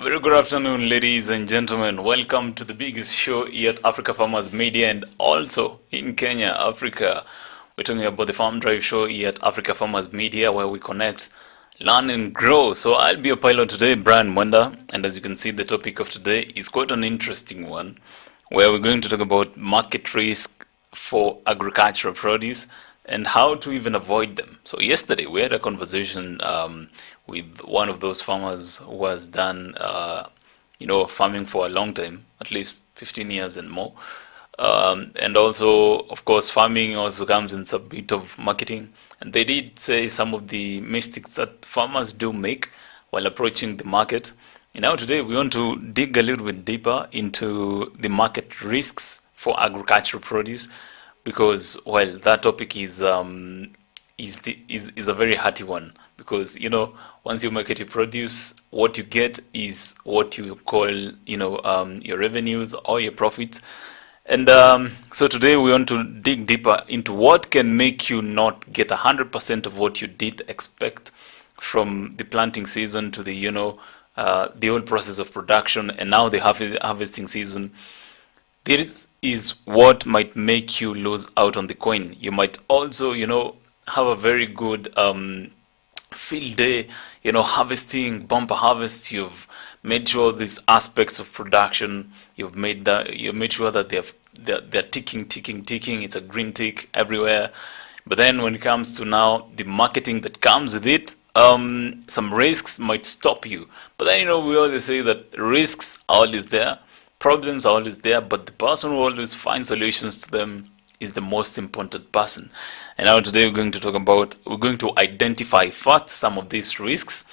Very good afternoon, ladies and gentlemen. Welcome to the biggest show here at Africa Farmers Media and also in Kenya, Africa. We're talking about the Farm Drive show here at Africa Farmers Media where we connect, learn and grow. So I'll be your pilot today, Brian Mwenda, and as you can see, the topic of today is quite an interesting one where we're going to talk about market risk for agricultural produce and how to even avoid them. So yesterday we had a conversation with one of those farmers who has done, farming for a long time, at least 15 years and more. And also, of course, farming also comes in a bit of marketing. And they did say some of the mistakes that farmers do make while approaching the market. And now today we want to dig a little bit deeper into the market risks for agricultural produce because well that topic is a very hearty one because once you market your produce what you get is what you call your revenues or your profits and so today we want to dig deeper into what can make you not get 100% of what you did expect from the planting season to the whole process of production and now the harvesting season. This is what might make you lose out on the coin. You might also, have a very good field day, harvesting, bumper harvest. You've made sure these aspects of production, you made sure that they're ticking. It's a green tick everywhere. But then when it comes to now the marketing that comes with it, some risks might stop you. But then, we always say that risks are always there. Problems are always there, but the person who always finds solutions to them is the most important person. And now today we're going to identify first some of these risks,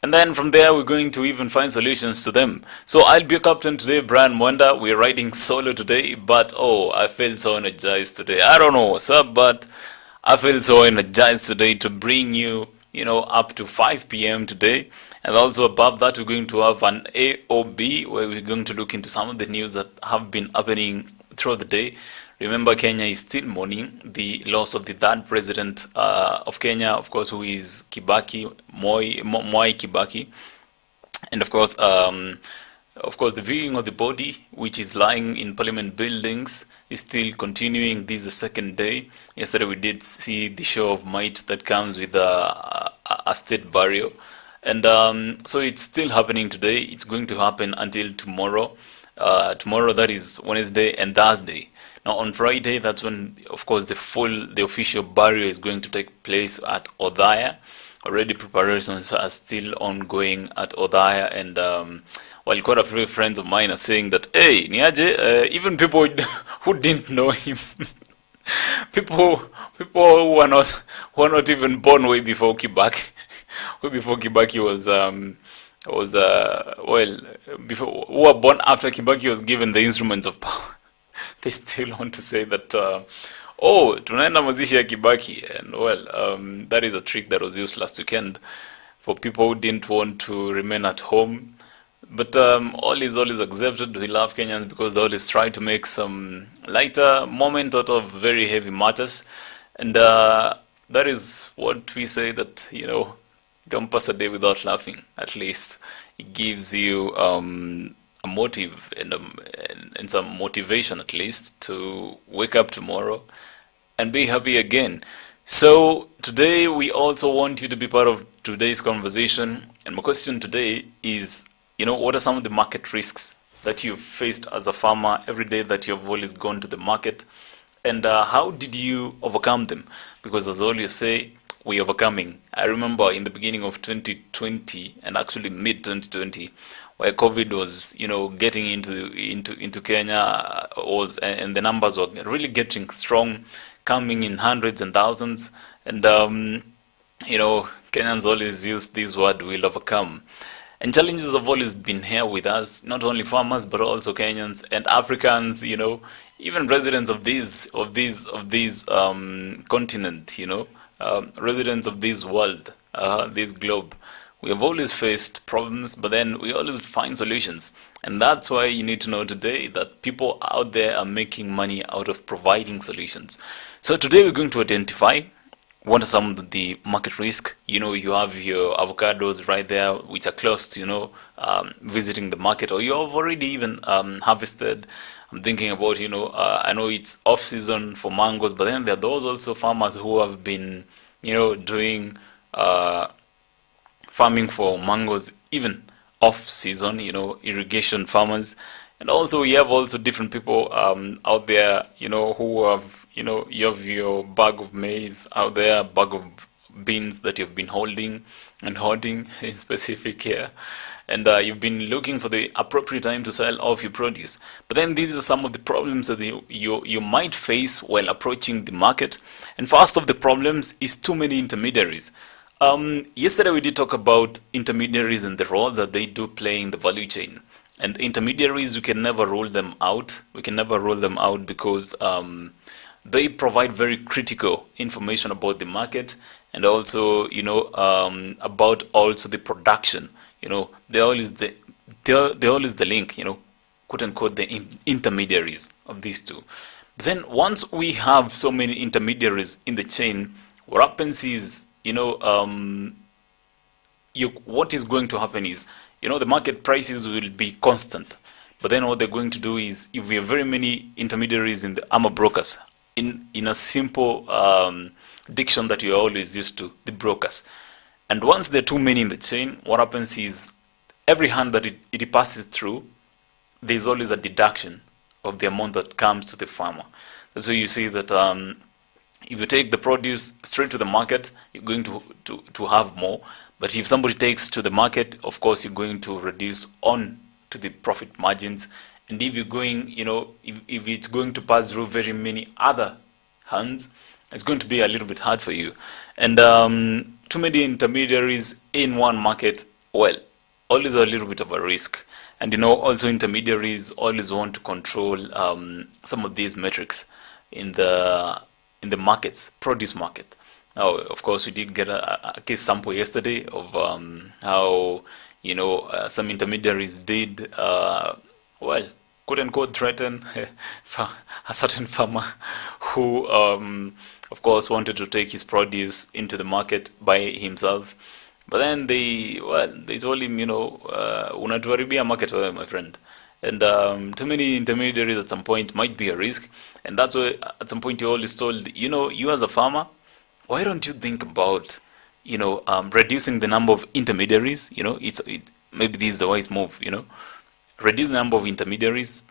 and then from there we're going to even find solutions to them. So I'll be your captain today, Brian Mwenda. We're riding solo today, but I feel so energized today. I don't know what's up, but I feel so energized today to bring you, up to 5 p.m. today. And also above that, we're going to have an AOB where we're going to look into some of the news that have been happening throughout the day. Remember, Kenya is still mourning the loss of the third president of Kenya, of course, who is Kibaki, Mwai Kibaki. And of course, the viewing of the body, which is lying in parliament buildings, is still continuing. This is the second day. Yesterday we did see the show of might that comes with a state burial. And so it's still happening today. It's going to happen until tomorrow. Tomorrow, that is Wednesday and Thursday. Now on Friday, that's when, of course, the official burial is going to take place at Othaya. Already preparations are still ongoing at Othaya, and while quite a few friends of mine are saying that, hey, Niaje, even people who didn't know him, people who were not even born way before Kibaki, way before Kibaki before who were born after Kibaki was given the instruments of power, they still want to say that tunaenda mazishi ya Kibaki, and that is a trick that was used last weekend for people who didn't want to remain at home. But all is always accepted. We love Kenyans because they always try to make some lighter moment out of very heavy matters, and that is what we say that don't pass a day without laughing. At least it gives you a motive and some motivation at least to wake up tomorrow and be happy again. So today we also want you to be part of today's conversation, and my question today is, what are some of the market risks that you've faced as a farmer every day that you've always gone to the market, and how did you overcome them? Because as I always say, we're overcoming. I remember in the beginning of 2020 and actually mid 2020, where COVID was, getting into Kenya, and the numbers were really getting strong, coming in hundreds and thousands, and Kenyans always use this word, "will overcome." And challenges have always been here with us, not only farmers but also Kenyans and Africans, even residents of these continent, residents of this world, this globe. We have always faced problems, but then we always find solutions. And that's why you need to know today that people out there are making money out of providing solutions. So today we're going to identify what are some of the market risk? You have your avocados right there, which are close to, visiting the market, or you have already even harvested. I'm thinking about, I know it's off season for mangoes, but then there are those also farmers who have been, doing farming for mangoes even off season, irrigation farmers. And also you have also different people out there, who have, you have your bag of maize out there, bag of beans that you've been holding and hoarding in specific here. And you've been looking for the appropriate time to sell off your produce. But then these are some of the problems that you might face while approaching the market. And first of the problems is too many intermediaries. Yesterday we did talk about intermediaries and the role that they do play in the value chain. And intermediaries, we can never rule them out. We can never rule them out because they provide very critical information about the market, and also, about also the production. They're always the link, quote unquote, the intermediaries of these two. But then once we have so many intermediaries in the chain, what happens is, what is going to happen is, the market prices will be constant. But then what they're going to do is, if we have very many intermediaries in the armor brokers, in a simple diction that you're always used to, the brokers. And once there are too many in the chain, what happens is every hand that it passes through, there's always a deduction of the amount that comes to the farmer. So you see that if you take the produce straight to the market, you're going to have more. But if somebody takes to the market, of course, you're going to reduce on to the profit margins. And if you're going, if it's going to pass through very many other hands, it's going to be a little bit hard for you. And too many intermediaries in one market, well, always a little bit of a risk. And also intermediaries always want to control some of these metrics in the markets, produce market. Now, of course, we did get a case sample yesterday of how some intermediaries did well, quote unquote, threaten a certain farmer who, of course, wanted to take his produce into the market by himself. But then they told him, unatuharibia market wewe, my friend. And too many intermediaries at some point might be a risk. And that's why at some point you're always told, you as a farmer, why don't you think about, reducing the number of intermediaries? Maybe this is the wise move, reduce the number of intermediaries,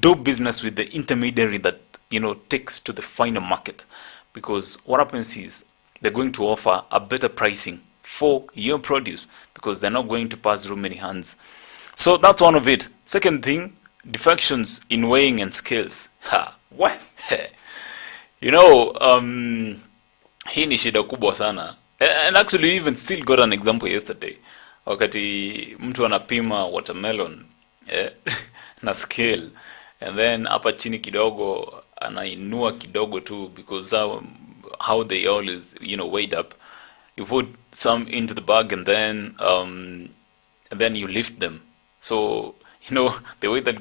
do business with the intermediary that, takes to the final market. Because what happens is they're going to offer a better pricing for your produce because they're not going to pass through many hands. So that's one of it. Second thing, defections in weighing and scales. What? Hii ni shida kubwa sana. And actually we even still got an example yesterday. Wakati mtu anapima watermelon na scale, and then hapa chini kidogo anainua kidogo tu because how they always weighed up. You put some into the bag and then you lift them. So the way that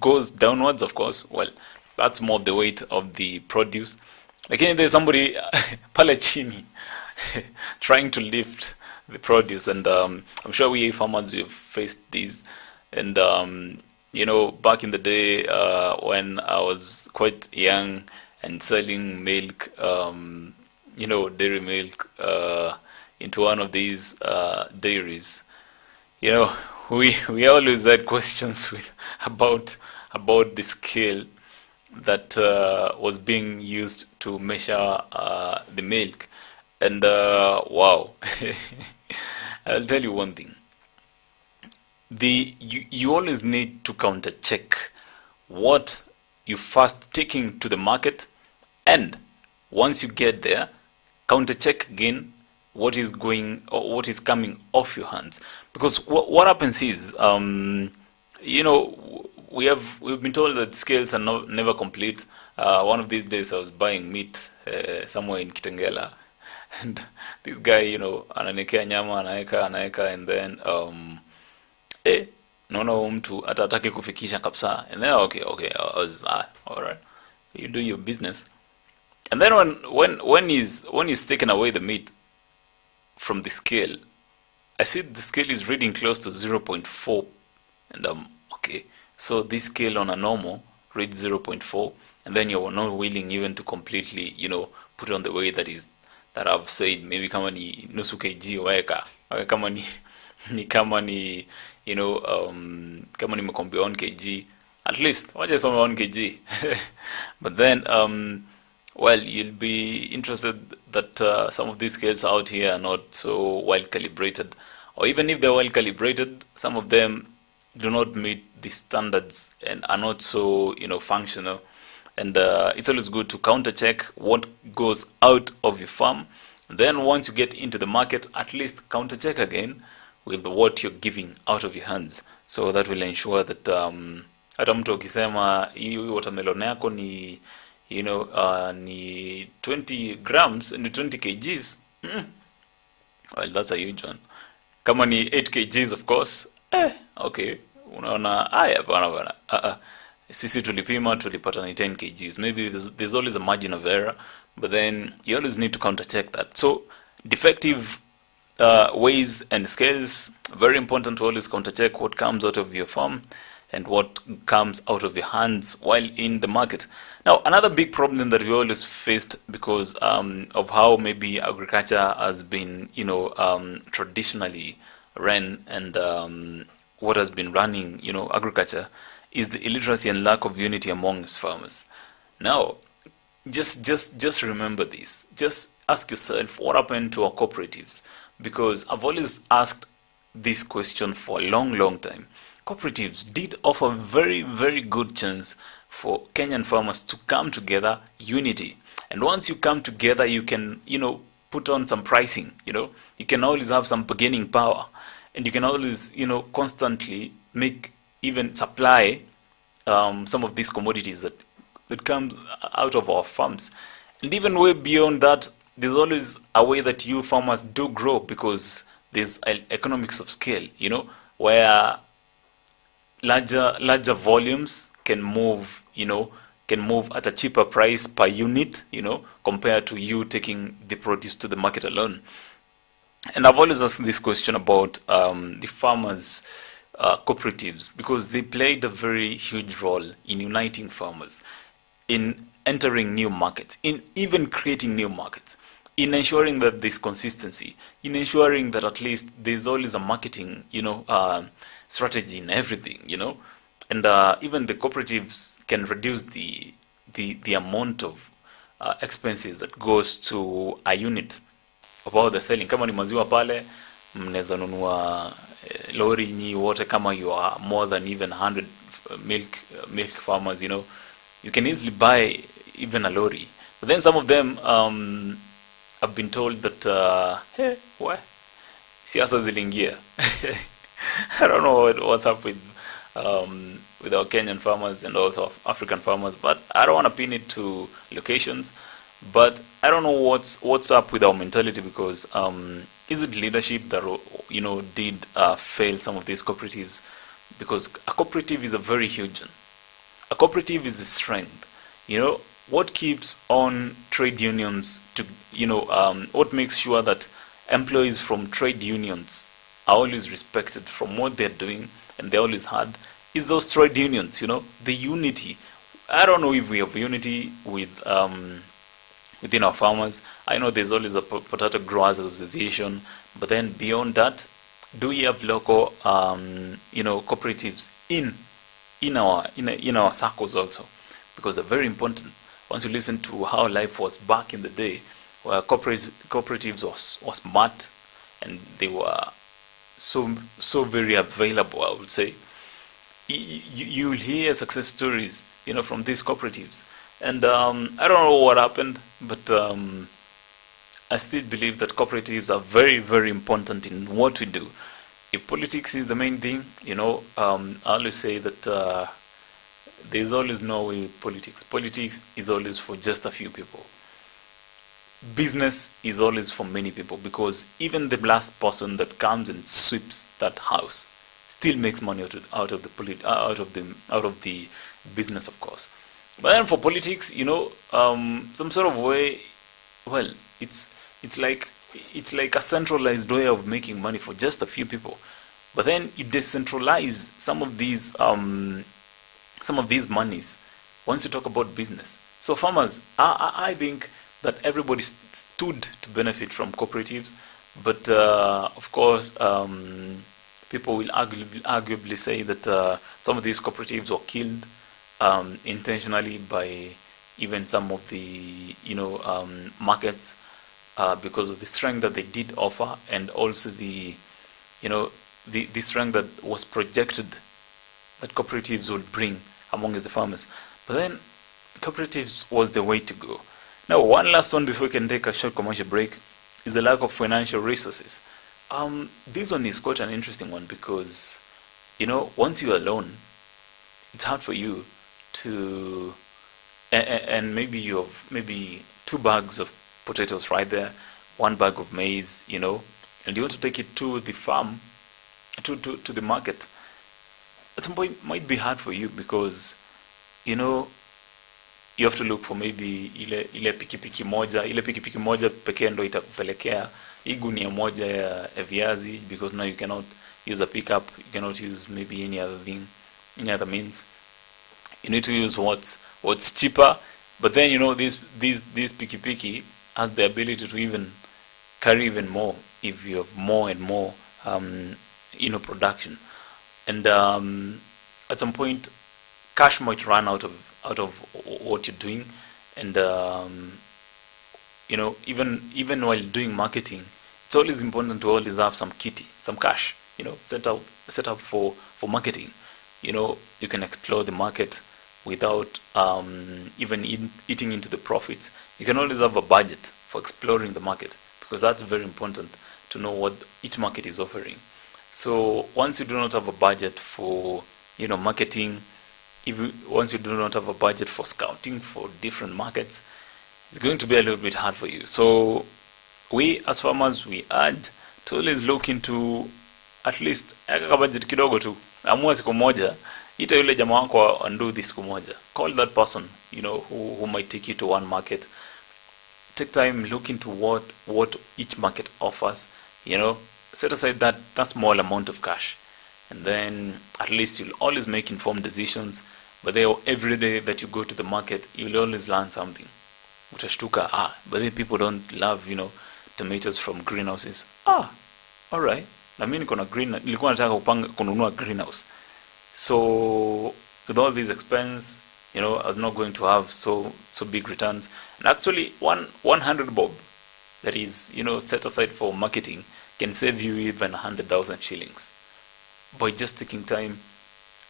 goes downwards, of course, well, that's more the weight of the produce. Again, there's somebody pale chini trying to lift the produce, and I'm sure we farmers have faced these. And back in the day when I was quite young and selling milk, dairy milk into one of these dairies, we always had questions about the scale that was being used to measure the milk. And wow, I'll tell you one thing. You always need to counter check what you first taking to the market, and once you get there, counter check again what is going or what is coming off your hands. Because what happens is we've been told that scales are never complete. One of these days I was buying meat somewhere in Kitengela, and this guy, ananekea nyama, anaeka, and then naona mtu hata hataki kufikisha kabisa. And then okay, I was, all right, you do your business. And then when he's taken away the meat from the scale, I see the scale is reading close to 0.4, and okay. So this scale on a normal reads 0.4, and then you're not willing even to completely, put on the way that I've said, maybe kama ni nusu kg weka kama ni ni kama ni kama nimekwambia 1 kg, at least wacha some 1 kg. But then well, you'll be interested that some of these scales out here are not so well calibrated, or even if they're well calibrated, some of them do not meet the standards and are not so functional. And it's always good to counter check what goes out of your farm. Then once you get into the market, at least counter check again with what you're giving out of your hands, so that will ensure that hata mtu akisema hii watermelon yako ni ni 20 grams, ni 20 kgs, well, that's a huge one. Kama ni 8 kgs, of course, okay, unaona haya bana sisi tulipata ni 10 kgs. Maybe there's always a margin of error, but then you always need to counter check that. So defective ways and scales, very important to always counter check what comes out of your farm and what comes out of your hands while in the market. Now, another big problem that we always faced because of how maybe agriculture has been, traditionally ran, and what has been running, agriculture, is the illiteracy and lack of unity amongst farmers. Now, just remember this. Just ask yourself what happened to our cooperatives, because I've always asked this question for a long time. Cooperatives did offer very, very good chance for Kenyan farmers to come together, unity. And once you come together, you can, put on some pricing, you can always have some bargaining power, and you can always, constantly make, even supply some of these commodities that come out of our farms. And even way beyond that, there's always a way that you farmers do grow, because there's economics of scale, where larger volumes can move at a cheaper price per unit, compared to you taking the produce to the market alone. And I've always asked this question about the farmers cooperatives, because they played a very huge role in uniting farmers, in entering new markets, in even creating new markets, in ensuring that there's consistency, in ensuring that at least there's always a marketing, strategy in everything, and even the cooperatives can reduce the amount of expenses that goes to a unit of how they're selling. Kama ni maziwa pale, mnaweza nunua lori nyi wote, kama you are more than even 100 milk farmers, you can easily buy even a lorry. But then some of them have been told that hey, what? Siasa zilingia. I don't know what's up with our Kenyan farmers and also African farmers, but I don't want to pin it to locations. But I don't know what's up with our mentality, because is it leadership that did fail some of these cooperatives? Because a cooperative is a very huge one. A cooperative is the strength. What keeps on trade unions to what makes sure that employees from trade unions are always respected from what they're doing, and they always had, is those trade unions, the unity. I don't know if we have unity with within our farmers. I know there's always a potato growers association, but then beyond that, do we have local cooperatives in our circles also? Because they're very important. Once you listen to how life was back in the day, where cooperatives was smart, and they were so very available, I would say. You'll hear success stories, from these cooperatives. And I don't know what happened, but I still believe that cooperatives are very, very important in what we do. If politics is the main thing, I always say that there's always no way with politics. Politics is always for just a few people. Business is always for many people, because even the last person that comes and sweeps that house still makes money out of the business, of course. But then for politics, some sort of way, well, it's it's like it's like a centralized way of making money for just a few people. But then you decentralize some of these monies once you talk about business. So farmers, I think that everybody stood to benefit from cooperatives, but of course, people will arguably say that some of these cooperatives were killed intentionally by even some of the markets because of the strength that they did offer, and also the strength that was projected that cooperatives would bring amongst the farmers. But then cooperatives was the way to go. Now, one last one before we can take a short commercial break is the lack of financial resources. This one is quite an interesting one because, once you're alone, it's hard for you to, and maybe you have maybe 2 bags of potatoes right there, 1 bag of maize, and you want to take it to the farm, to the market. At some point, it might be hard for you because, you have to look for maybe ile pikipiki moja pekee ndo itakupelekea hii gunia moja ya viazi, because now you cannot use a pickup, you cannot use maybe any other thing, any other means. You need to use what's cheaper, but then this pikipiki has the ability to even carry even more if you have more and more production. And at some point, cash might run out of what you're doing, and even while doing marketing, it's always important to always have some kitty, some cash, set up for marketing. You can explore the market without even eating into the profits. You can always have a budget for exploring the market, because that's very important to know what each market is offering. So once you do not have a budget for marketing, once you do not have a budget for scouting for different markets, it's going to be a little bit hard for you. So we as farmers, we urge to always look into at least eka budget kidogo tu. Amua siku moja, ita yule jamaa wako and do this siku moja. Call that person, who might take you to one market. Take time, look into what each market offers, set aside that small amount of cash, and then at least you'll always make informed decisions. But then every day that you go to the market, you'll always learn something. Utashtuka, but then people don't love, tomatoes from greenhouses. Alright. Na mimi nilikuwa nataka kununua greenhouse. So with all this expense, I was not going to have so big returns. And actually 100 bob that is, set aside for marketing can save you even 100,000 shillings by just taking time,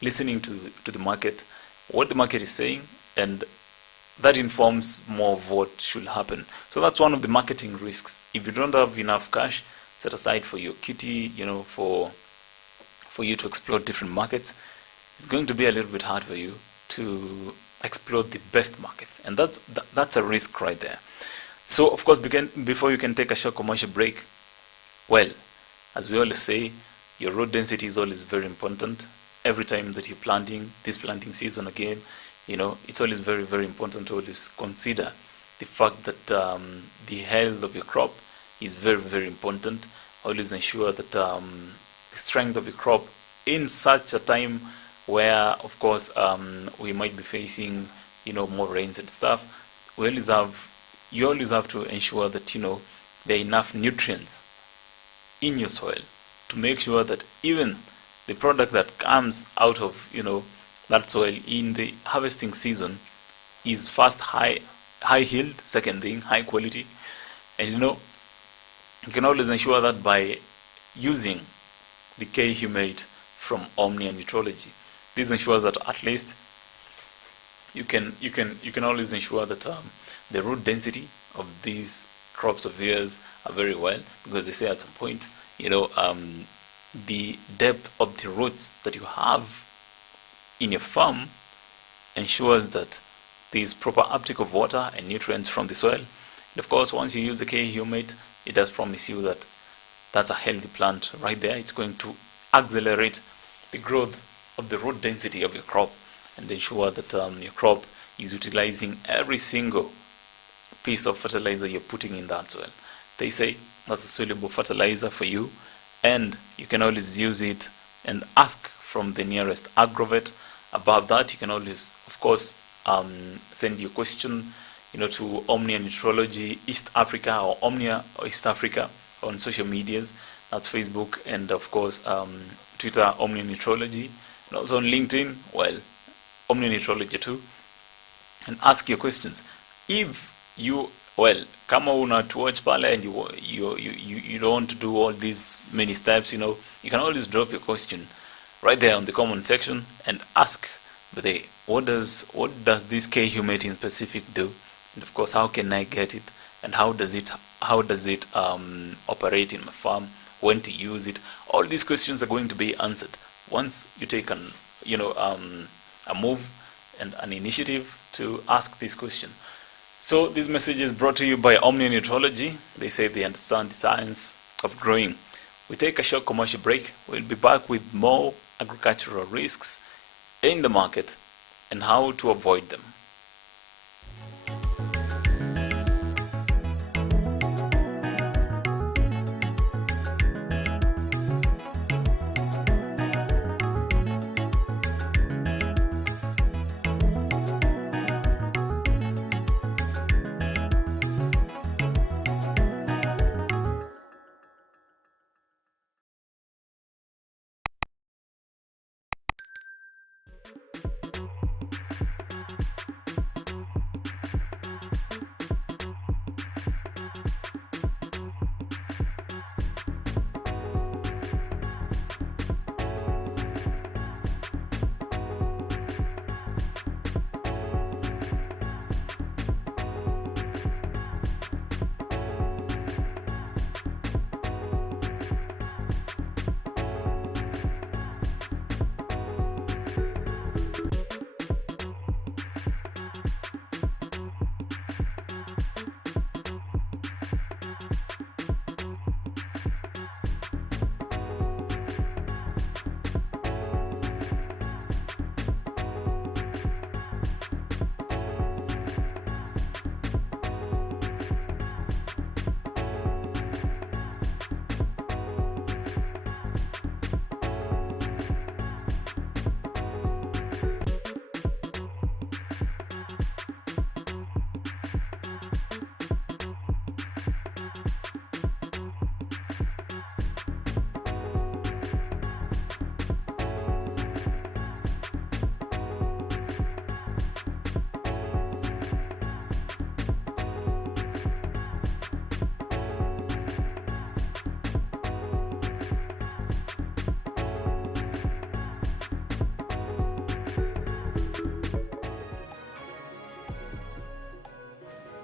listening to the market, what the market is saying, and that informs more of what should happen. So that's one of the marketing risks. If you don't have enough cash set aside for your kitty, for you to explore different markets, it's going to be a little bit hard for you to explore the best markets, and that's a risk right there. So of course, before you can take a short commercial break, well, as we always say, your root density is always very important. Every time that you're planting, this planting season again, it's always very, very important to always consider the fact that the health of your crop is very, very important. Always ensure that the strength of your crop in such a time where, of course, we might be facing, more rains and stuff. You always have to ensure that, there are enough nutrients in your soil to make sure that even the product that comes out of, that soil in the harvesting season is first high yield, second thing, high quality. And, you can always ensure that by using the K-humate from Omnia Nutrology. This ensures that at least you can always ensure that the root density of these crops of yours are very well, because they say at some point, the depth of the roots that you have in your farm ensures that there is proper uptake of water and nutrients from the soil. And of course, once you use the K-humate, it does promise you that that's a healthy plant right there. It's going to accelerate the growth of the root density of your crop and ensure that your crop is utilizing every single piece of fertilizer you're putting in that soil. They say that's a soluble fertilizer for you, and you can always use it and ask from the nearest agrovet about that. You can always, of course, send your question, to Omnia Nutrology East Africa or Omnia East Africa on social medias. That's Facebook and of course Twitter, Omnia Nutrology, and also on LinkedIn, Omnia Nutrology too, and ask your questions. If you kama unatuwatch pale and you don't want to do all these many steps, you can always drop your question right there on the comment section and ask, what does this K humate in specific do, and of course how can I get it, and how does it operate in my farm, when to use it. All these questions are going to be answered once you take a move and an initiative to ask this question. So this message is brought to you by Omnia Nutrology. They say they understand the science of growing. We take a short commercial break. We'll be back with more agricultural risks in the market and how to avoid them.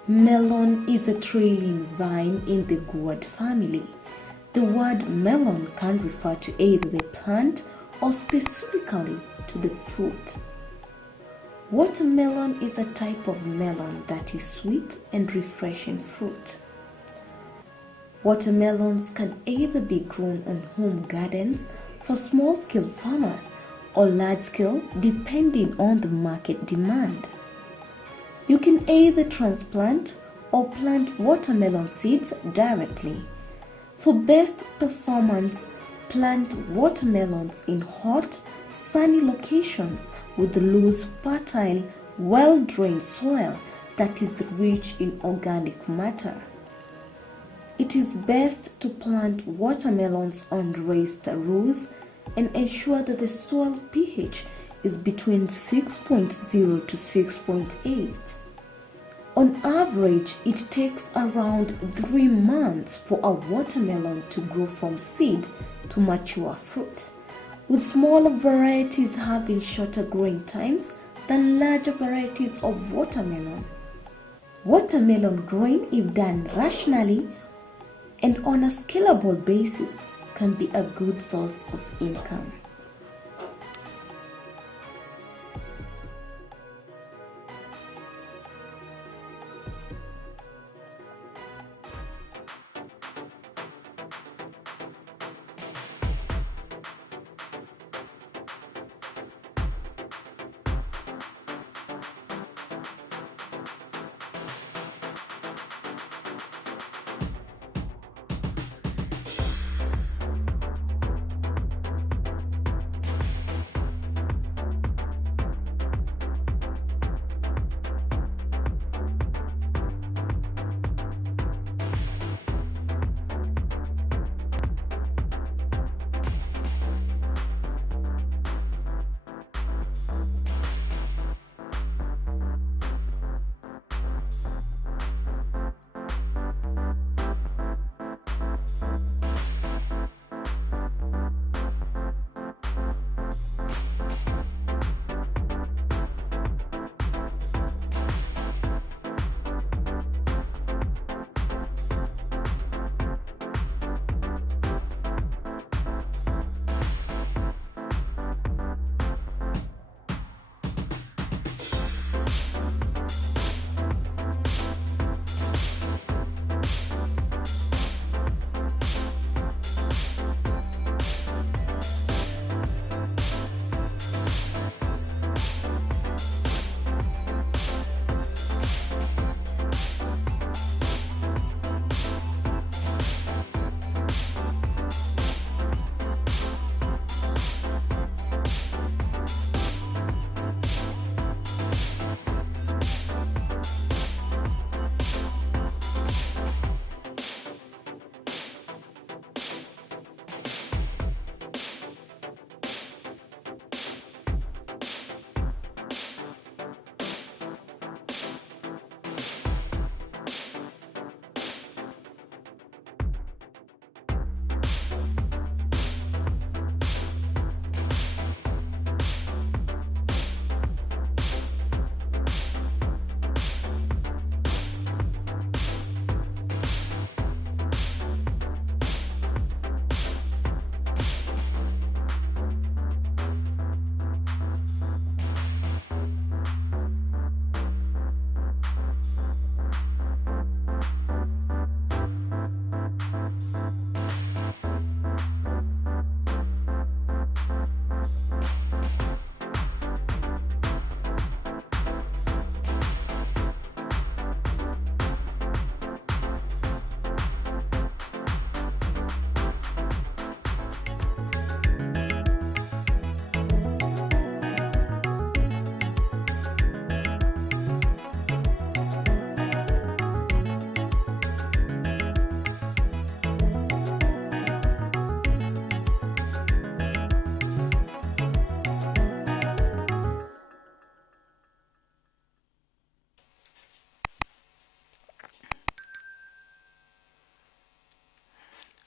Melon is a trailing vine in the gourd family. The word melon can refer to either the plant or specifically to the fruit. Watermelon is a type of melon that is sweet and refreshing fruit. Watermelons can either be grown on home gardens for small-scale farmers or large-scale depending on the market demand. You can either transplant or plant watermelon seeds directly. For best performance, plant watermelons in hot, sunny locations with loose, fertile, well-drained soil that is rich in organic matter. It is best to plant watermelons on raised rows and ensure that the soil pH is between 6.0 to 6.8. On average, it takes around 3 months for a watermelon to grow from seed to mature fruit, with smaller varieties having shorter growing times than larger varieties of watermelon. Watermelon growing, if done rationally and on a scalable basis, can be a good source of income.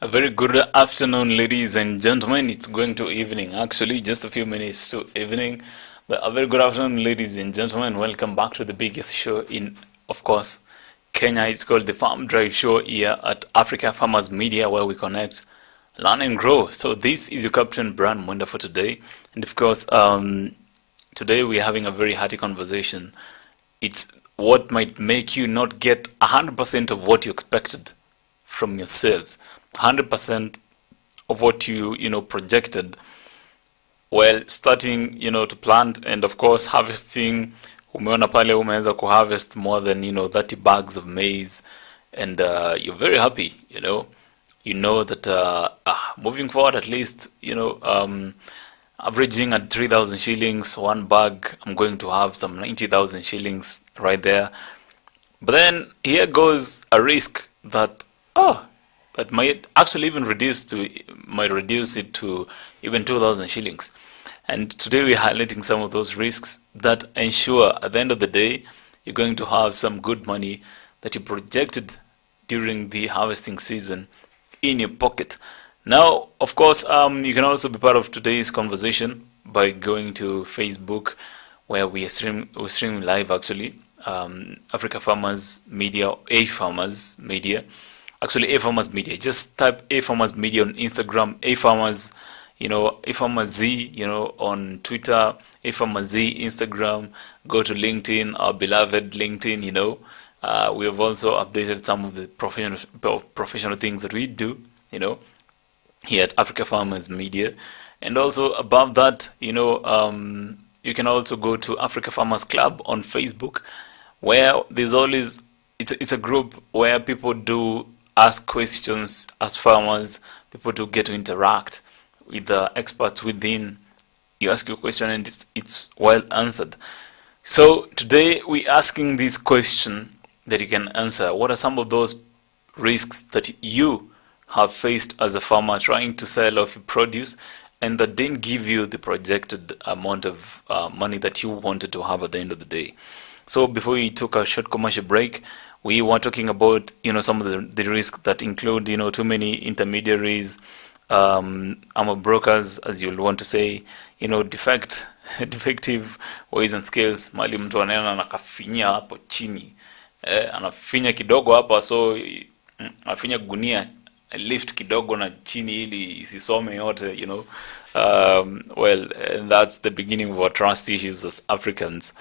A very good afternoon, ladies and gentlemen. It's going to evening, actually, just a few minutes to evening. But a very good afternoon, ladies and gentlemen. Welcome back to the biggest show in, of course, Kenya. It's called the Farm Drive Show here at Africa Farmers Media, where we connect, learn, and grow. So this is your Captain Brand Mwenda for today. And of course, today we're having a very hearty conversation. It's what might make you not get 100% of what you expected from your sales. 100% of what you projected while starting to plant, and of course harvesting. Umeona pale umeweza kuharvest more than 30 bags of maize, and you're very happy. You know that moving forward, at least averaging at 3,000 shillings one bag, I'm going to have some 90,000 shillings right there. But then here goes a risk that that might actually even reduce it to even 2,000 shillings. And today we're highlighting some of those risks that ensure at the end of the day you're going to have some good money that you projected during the harvesting season in your pocket. Now, of course, you can also be part of today's conversation by going to Facebook, where we stream live actually. Africa Farmers Media, Afarmers Media. Actually, Afarmers Media. Just type Afarmers Media on Instagram, Afarmers, Afarmers Z, on Twitter, Afarmers Z, Instagram. Go to LinkedIn, our beloved LinkedIn, we have also updated some of the professional things that we do, here at Africa Farmers Media. And also above that, you can also go to Africa Farmers Club on Facebook, where there's always, it's a group where people do ask questions as farmers. People do get to interact with the experts within. You ask your question and it's well answered. So today we're asking this question that you can answer. What are some of those risks that you have faced as a farmer trying to sell off your produce, and that didn't give you the projected amount of money that you wanted to have at the end of the day? So before we took a short commercial break, we were talking about some of the risks that include too many intermediaries, brokers, as you'll want to say, defective ways and skills. Mali mtu anaenda anakafinya hapo chini, anafinya kidogo hapa, so anafinya gunia lift kidogo na chini ili isisome yote, well, and that's the beginning of our trust issues as Africans.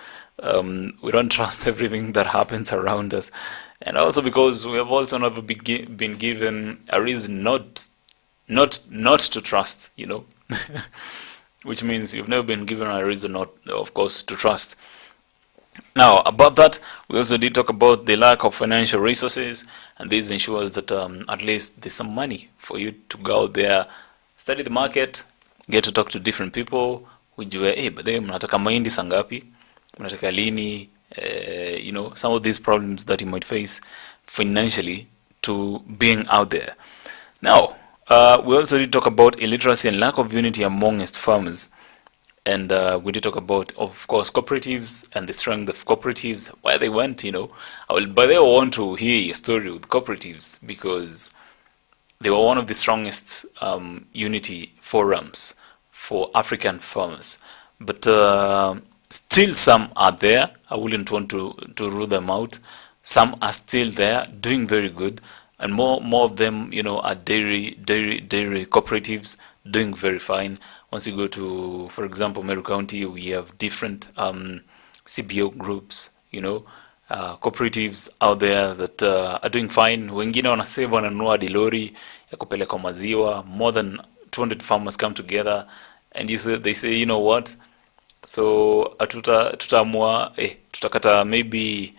We don't trust everything that happens around us, and also because we have also never been given a reason not to trust, which means you've never been given a reason not, of course, to trust. Now, above that, we also did talk about the lack of financial resources, and this ensures that at least there's some money for you to go out there, study the market, get to talk to different people, ujue, but then mnataka mahindi sangapi, mnataka lini, some of these problems that you might face financially to being out there. Now, we also did talk about illiteracy and lack of unity amongst farmers. And we did talk about, of course, cooperatives and the strength of cooperatives, where they went, But they want to hear your story with cooperatives, because they were one of the strongest unity forums for African farmers. But still some are there. I wouldn't want to rule them out. Some are still there, doing very good. And more of them, are dairy cooperatives, doing very fine. Once you go to, for example, Meru County, we have different CBO groups, cooperatives out there that are doing fine. Wengine wanasema wananunua hadi lori ya kupeleka maziwa. More than 200 farmers come together, and they say, you know what? So tutaamua tutakata maybe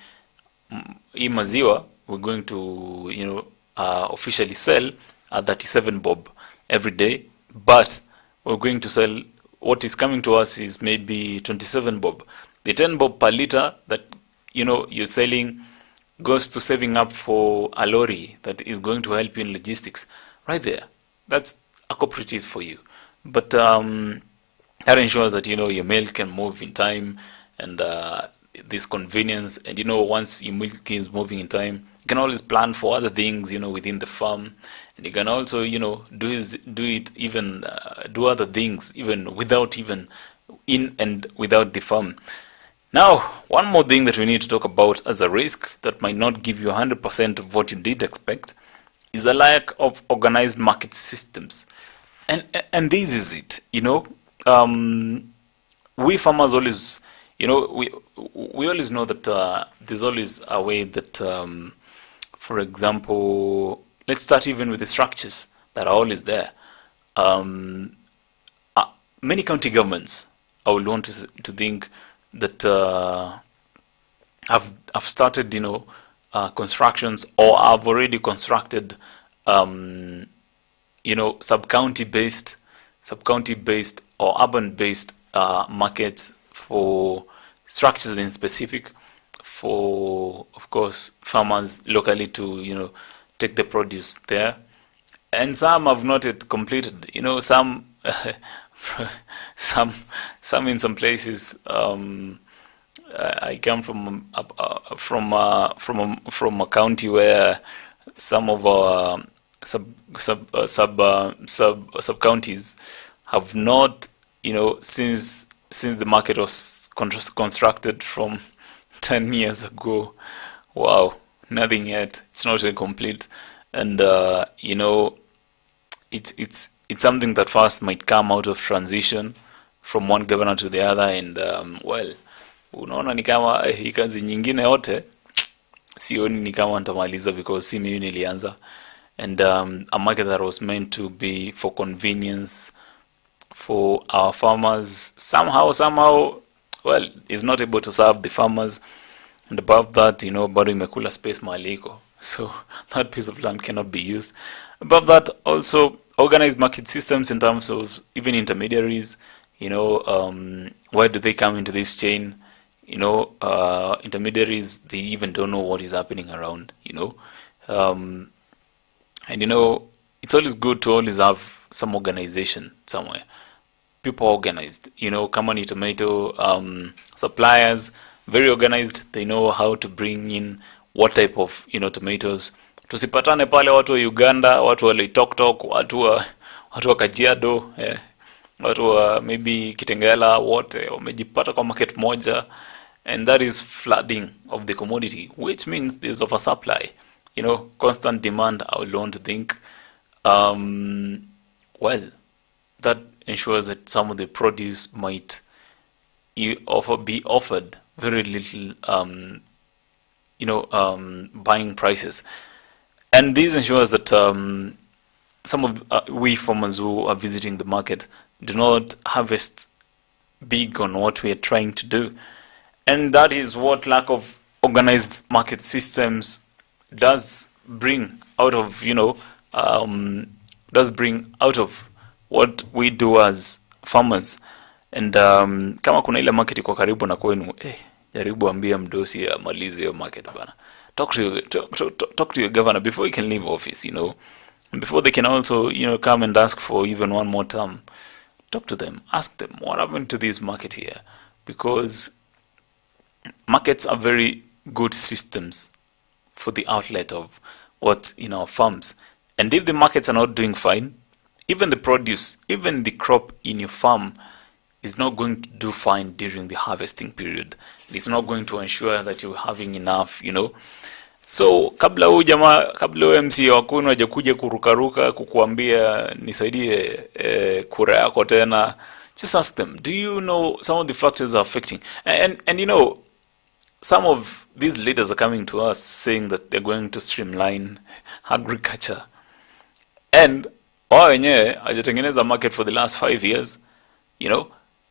hii maziwa, we're going to officially sell at 37 bob every day, but we're going to sell, what is coming to us is maybe 27 bob. The 10 bob per liter that you're selling goes to saving up for a lorry that is going to help you in logistics right there. That's a cooperative for you. But that ensures that your milk can move in time, and this convenience, and once your milk is moving in time, You can always plan for other things, within the farm, and you can also, do other things even without even in and without the farm. Now, one more thing that we need to talk about as a risk that might not give you 100% of what you did expect is a lack of organized market systems. And this is it, we farmers always, we always know that there's always a way that, for example, let's start even with the structures that are always there. Um, Many county governments, I would want to think that have started, constructions, or have already constructed, um, sub-county based or urban based markets for structures in specific for, of course, farmers locally to, take the produce there. And some have not yet completed, some some in some places. I come from a county where some of our sub counties have not, since the market was constructed from 10 years ago. Wow, nothing yet. It's not yet complete, and it's something that first might come out of transition from one governor to the other, and well, unaona ni kama hii kazi nyingine yote sioni ni kama nitamaliza, because si mimi nilianza, and a market that was meant to be for convenience for our farmers somehow, well, is not able to serve the farmers. And above that, bado imekula space mahali iko, so that piece of land cannot be used. Above that, also organized market systems in terms of even intermediaries. Where do they come into this chain? Intermediaries, they even don't know what is happening around. Um, and it's always good to always have some organization somewhere. People organized, kama ni tomato suppliers, very organized. They know how to bring in what type of, tomatoes. Tusipatane pale watu wa Uganda, watu wa Loitoktok, watu wa Kajiado, watu wa maybe Kitengela, wote wamejipata kwa market moja, and that is flooding of the commodity, which means there's oversupply, constant demand. I would want to think, well, that ensures that some of the produce might be offered very little, buying prices. And this ensures that some of we farmers who are visiting the market do not harvest big on what we are trying to do. And that is what lack of organized market systems does bring out of, what we do as farmers. And kama kuna ile market iko karibu na kwenu, jaribu ambia mdosi amalize hiyo market bana. Talk to your governor before you can leave office, and before they can also, come and ask for even one more term. Talk to them, ask them what happened to this market here, because markets are very good systems for the outlet of what's in our farms. And if the markets are not doing fine, even the produce, even the crop in your farm is not going to do fine during the harvesting period. It's not going to ensure that you're having enough, So kabla huyu MC wa kwenu hajakuja kurukaruka kukuambia nisaidie kura yako tena, just ask them, do you know some of the factors are affecting? And some of these leaders are coming to us saying that they're going to streamline agriculture. And wao wenyewe hajatengeneza market for the last 5 years.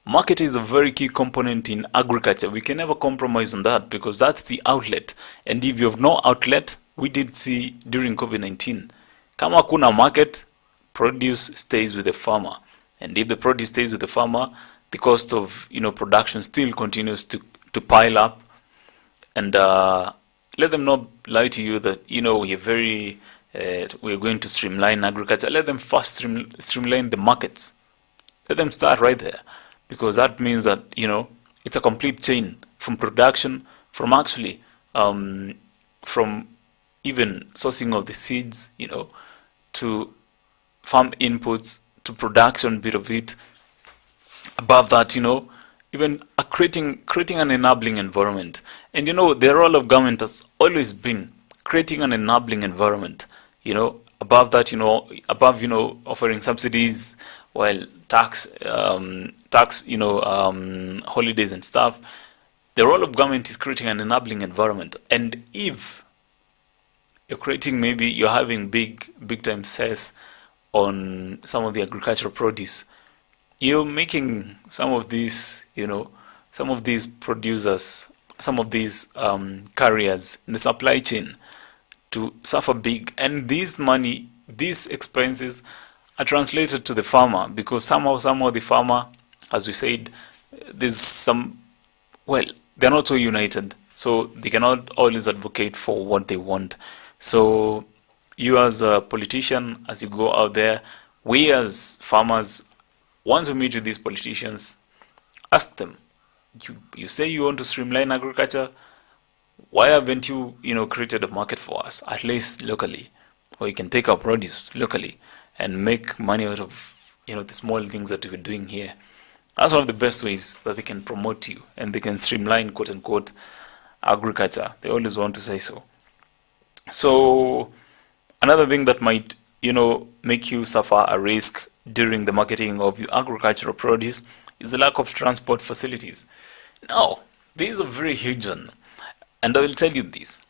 Market is a very key component in agriculture. We can never compromise on that, because that's the outlet. And if you have no outlet, we did see during COVID-19, kama kuna market, produce stays with the farmer. And if the produce stays with the farmer, the cost of production still continues to pile up. And let them not lie to you that we're going to streamline agriculture. Let them first streamline the markets. Let them start right there, because that means that it's a complete chain from production, from actually from even sourcing of the seeds, to farm inputs, to production bit of it. Above that, even creating an enabling environment. And the role of government has always been creating an enabling environment. Above that, above offering subsidies, while tax holidays and stuff. The role of government is creating an enabling environment. And if you're having big time sales on some of the agricultural produce, you're making some of these producers, some of these carriers in the supply chain to suffer big. And these expenses are translated to the farmer, because somehow the farmer, as we said, there's some, well, they're not so united, so they cannot always advocate for what they want. So you as a politician, as you go out there, we as farmers, once we meet with these politicians, ask them, you say you want to streamline agriculture, why haven't you, created a market for us, at least locally, where you can take our produce locally and make money out of, the small things that we're doing here. That's one of the best ways that they can promote you and they can streamline, quote unquote, agriculture. They always want to say so. So another thing that might, make you suffer a risk during the marketing of your agricultural produce is the lack of transport facilities. Now, this is a very huge one, and I will tell you this.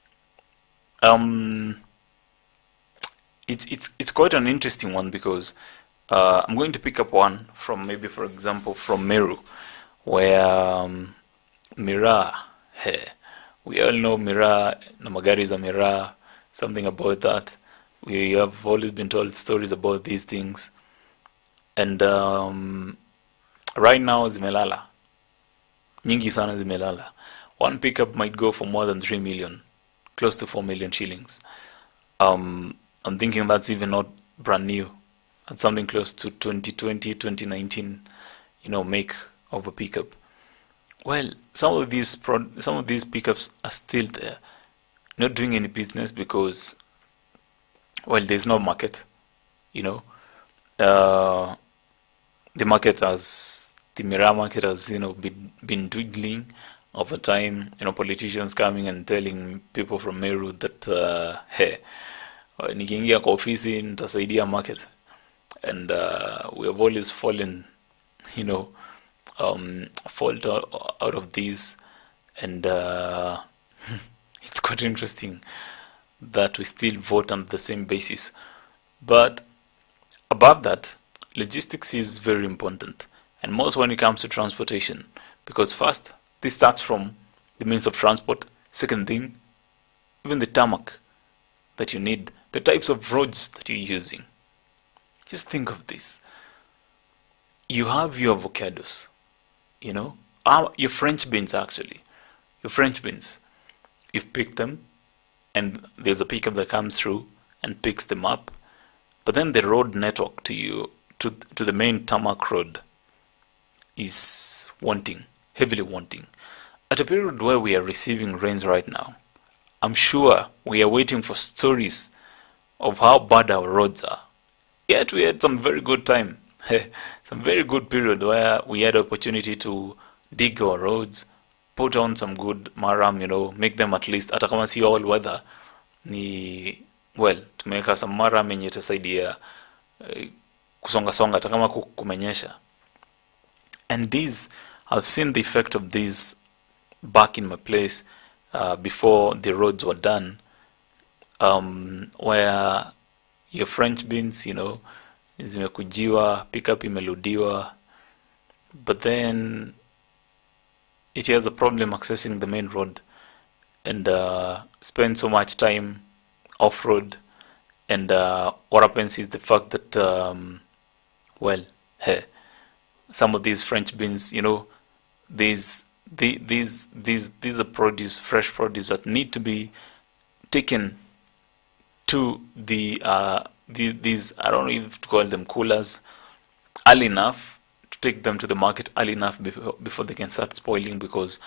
It's quite an interesting one, because I'm going to pick up one from, maybe for example, from Meru, where Miraa, we all know Miraa, na magari za Miraa, something about that. We have always been told stories about these things, and right now zimelala, nyingi sana zimelala. One pickup might go for more than 3 million, close to 4 million shillings. I'm thinking that's even not brand new. That's something close to 2020, 2019, make of a pickup. Well, some of these pickups are still there, not doing any business, because, well, there's no market. The Miraa market has, been dwindling over time. Politicians coming and telling people from Meru that, hey, nikiingia kwa ofisi nitasaidia market. And we have always fallen, fault out of these. And it's quite interesting that we still vote on the same basis. But above that, logistics is very important, and most when it comes to transportation, because first, this starts from the means of transport. Second thing, even the tarmac that you need, the types of roads that you're using. Just think of this. You have your avocados, your French beans, actually. Your French beans. You've picked them, and there's a pickup that comes through and picks them up. But then the road network to the main tarmac road is heavily wanting. At a period where we are receiving rains right now, I'm sure we are waiting for stories of how bad our roads are. Yet we had some very good time, some very good period where we had opportunity to dig our roads, put on some good maram, make them at least, hata kama si all weather, tumeweka some maram yenye itasaidia kusonga hata kama kumenyesha. And I've seen the effect of these back in my place before the roads were done, where your French beans, zimekujiwa, pickup imeludiwa, but then it has a problem accessing the main road, and spend so much time off-road. And what happens is the fact that, some of these French beans, these are fresh produce that need to be taken to these, I don't know if to call them coolers, early enough to take them to the market early enough before they can start spoiling, because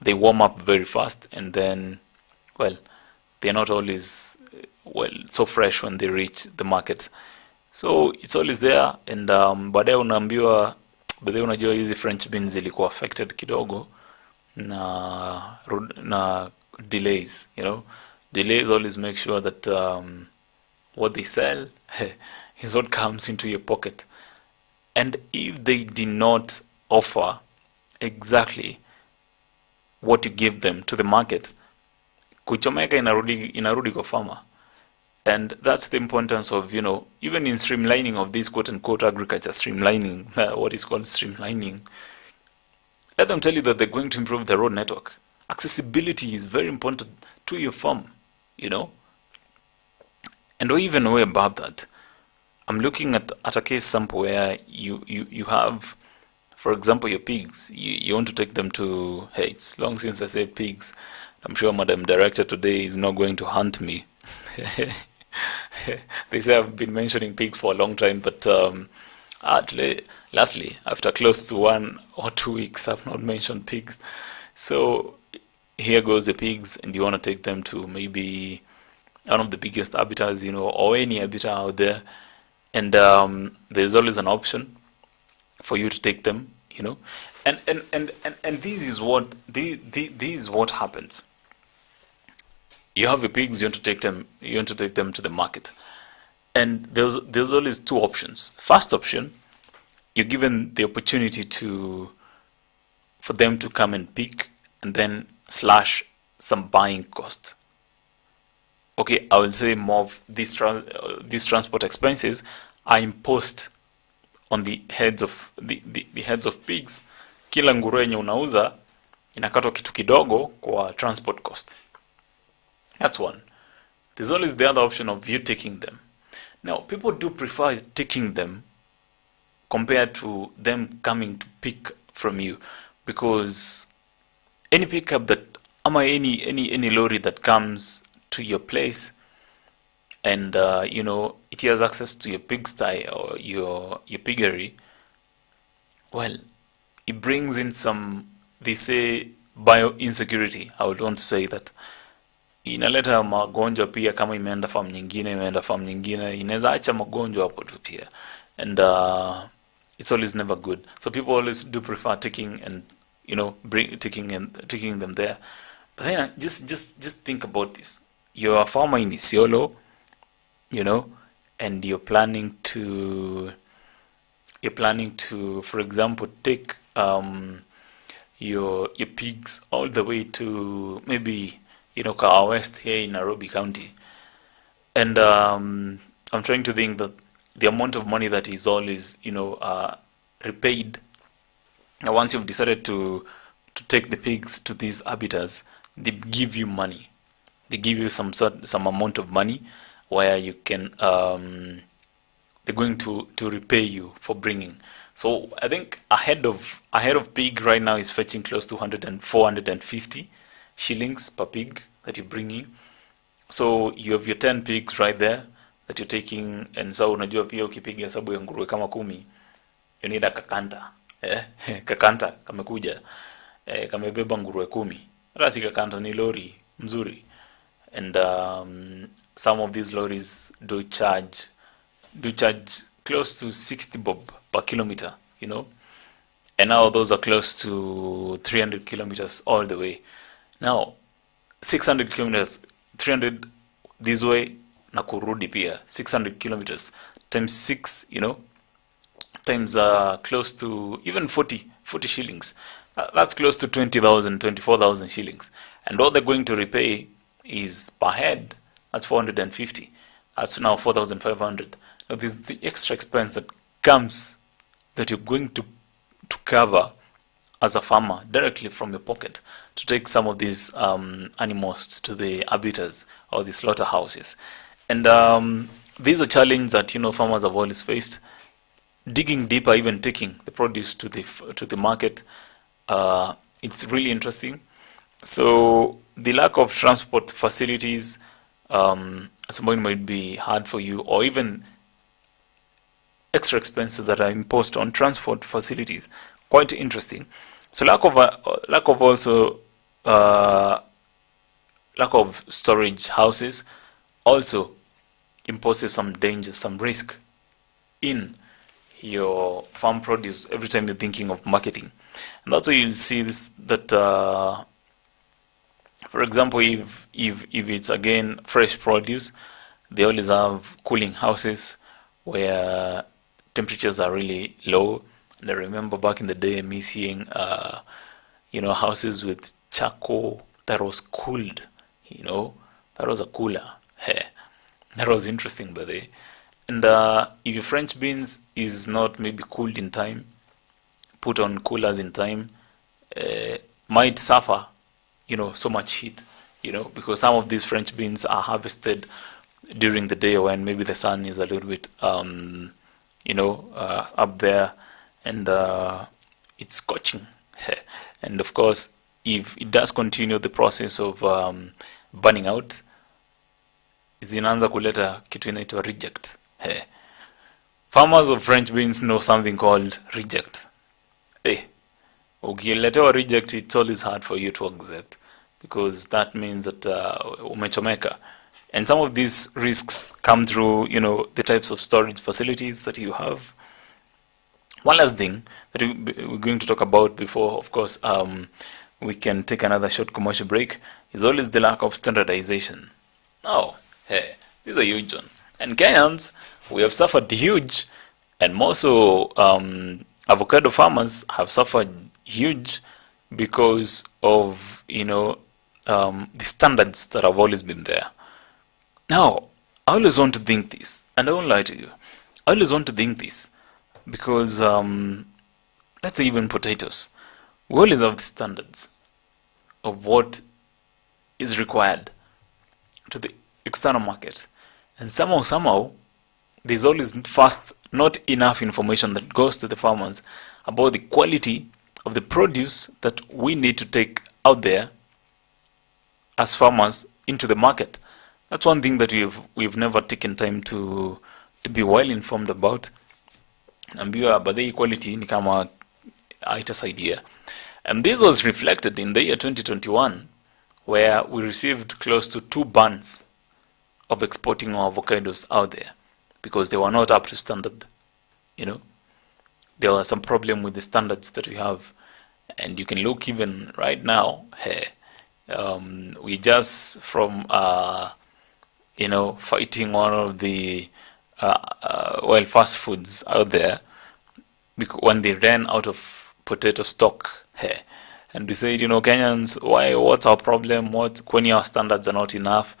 they warm up very fast, and then, they're not always so fresh when they reach the market. So it's always there, and baadaye unaambiwa baadaye unajua hizi French beans zilikuwa affected kidogo na delays, delays always make sure that what they sell is what comes into your pocket. And if they did not offer exactly what you give them to the market, kuchomeka inarudi kwa farmer. And that's the importance of, even in streamlining of this quote unquote agriculture, streamlining, what is called streamlining, let them tell you that they're going to improve the road network. Accessibility is very important to your farm, And even way above that, I'm looking at a case sample where you have, for example, your pigs. You want to take them to, hey, it's long since I say pigs. I'm sure Madam Director today is not going to hunt me. They say I've been mentioning pigs for a long time, but lastly, after close to 1 or 2 weeks, I've not mentioned pigs. So here goes the pigs, and you want to take them to maybe one of the biggest habitats, or any habitat out there. And there's always an option for you to take them, and this is what happens. You have your pigs, you want to take them to the market, and there's always 2 options. First option, you're given the opportunity for them to come and pick, and then slash some buying cost. Okay, I will say more of these transport expenses are imposed on the heads of the heads of pigs. Kila nguruwe yenye unauza inakatwa kitu kidogo kwa transport cost. That's one. There's always the other option of you taking them. Now, people do prefer taking them compared to them coming to pick from you, because any pickup that any lorry that comes to your place, and it has access to your pigsty or your piggery, well, it brings in some, they say, bio insecurity. I would want to say that inaleta magonjwa pia, kama imeenda farm nyingine inaweza acha magonjwa hapo tu pia, and it's always never good. So people always do prefer taking and taking them there. But then just think about this. You're a farmer in Isiolo, and you're planning to, for example, take your pigs all the way to maybe Kawa West here in Nairobi County, and I'm trying to think that the amount of money that is always repaid. Now, once you've decided to take the pigs to these habitats, they give you money. They give you some amount of money where you can they're going to repay you for bringing. So I think a head of pig right now is fetching close to 450 shillings per pig that you're bringing. So you have your 10 pigs right there that you're taking, and so unajua pia ukipiga hesabu ya nguruwe kama 10, you need a kakanta. Kakanta kamekuja, kamebeba nguruwe 10. Hata si kakanta, ni lori mzuri. And some of these lorries do charge close to 60 bob per kilometer, and now those are close to 300 kilometers all the way. Now 600 kilometers, 300 this way na kurudi pia, 600 kilometers times 6, times close to even 40 shillings. That's close to 20,000, 24,000 shillings. And all they're going to repay is per head, that's 450. That's now 4,500. Now there's the extra expense that comes, that you're going to cover as a farmer directly from your pocket to take some of these animals to the habitats or the slaughterhouses. And this is a challenge that farmers have always faced. Digging deeper, even taking the produce to the market, it's really interesting. So the lack of transport facilities at some point might be hard for you, or even extra expenses that are imposed on transport facilities. Quite interesting. So lack of also lack of storage houses also imposes some danger, some risk in your farm produce every time you're thinking of marketing. And also you'll see this, that for example, if it's again fresh produce, they always have cooling houses where temperatures are really low. And I remember back in the day me seeing houses with charcoal that was cooled, that was a cooler. Hey, that was interesting by the way. And if your French beans is not maybe cooled in time, put on coolers in time, might suffer, so much heat, because some of these French beans are harvested during the day when maybe the sun is a little bit, up there, and it's scorching. And of course, if it does continue the process of burning out, zinaanza kuleta kitu inaitwa reject. Farmers of French beans know something called reject. Ukiletewa reject, it's always hard for you to accept, because that means that umechomeka. And some of these risks come through, the types of storage facilities that you have. One last thing that we're going to talk about before, of course, we can take another short commercial break, is always the lack of standardization. Now, this is a huge one. And Kenyans, we have suffered huge, and more so, avocado farmers have suffered huge because of, the standards that have always been there. Now, I always want to think this, and I won't lie to you. I always want to think this because, let's say even potatoes, we always have the standards of what is required to the external market. And somehow, there's always not enough information that goes to the farmers about the quality of the produce that we need to take out there as farmers into the market. That's one thing that we've never taken time to be well informed about. Naambiwa but the equality ni kama haitasaidia. And this was reflected in the year 2021, where we received close to 2 bans of exporting our avocados out there because they were not up to standard. There was some problem with the standards that we have, and you can look even right now. We just from fighting one of the fast foods out there when they ran out of potato stock. And we said, Kenyans, what's our problem? When our standards are not enough?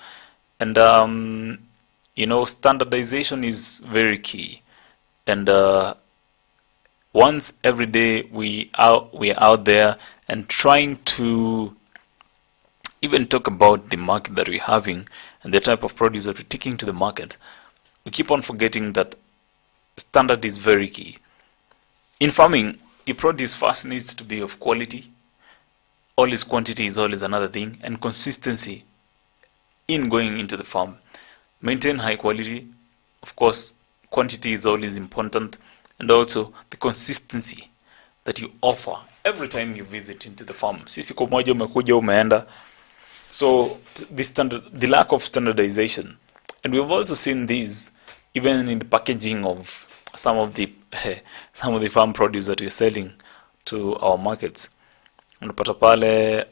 And standardization is very key. And once every day we are out there and trying to even talk about the market that we're having and the type of produce that we're taking to the market, we keep on forgetting that standard is very key. In farming, your produce first needs to be of quality. Always quantity is always another thing, and consistency in going into the farm. Maintain high quality. Of course, quantity is always important, and also the consistency that you offer every time you visit into the farm. Si siku moja umekuja umeenda. So the lack of standardization, and we've also seen this even in the packaging of some of the farm produce that we're selling to our markets. Unapata pale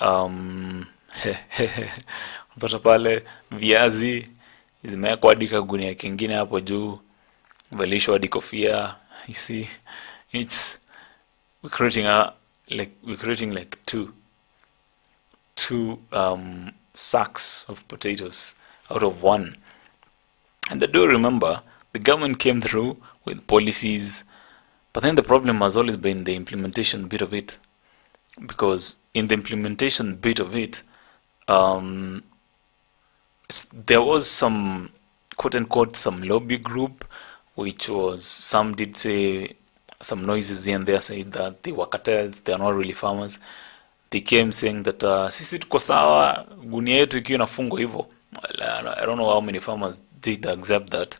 unapata pale viazi zimewekwa hadi kagunia kingine hapo juu, valishwa hadi kofia. You see, we're creating like two sacks of potatoes out of one. And I do remember the government came through with policies, but then the problem has always been the implementation bit of it. Because in the implementation bit of it, there was some quote-unquote some lobby group, which was, some did say, some noises here and there said that they were cartels, they are not really farmers. They came saying that sisi tuko sawa, gunia yetu ikiwa inafungwa hivyo. I don't know how many farmers did accept that,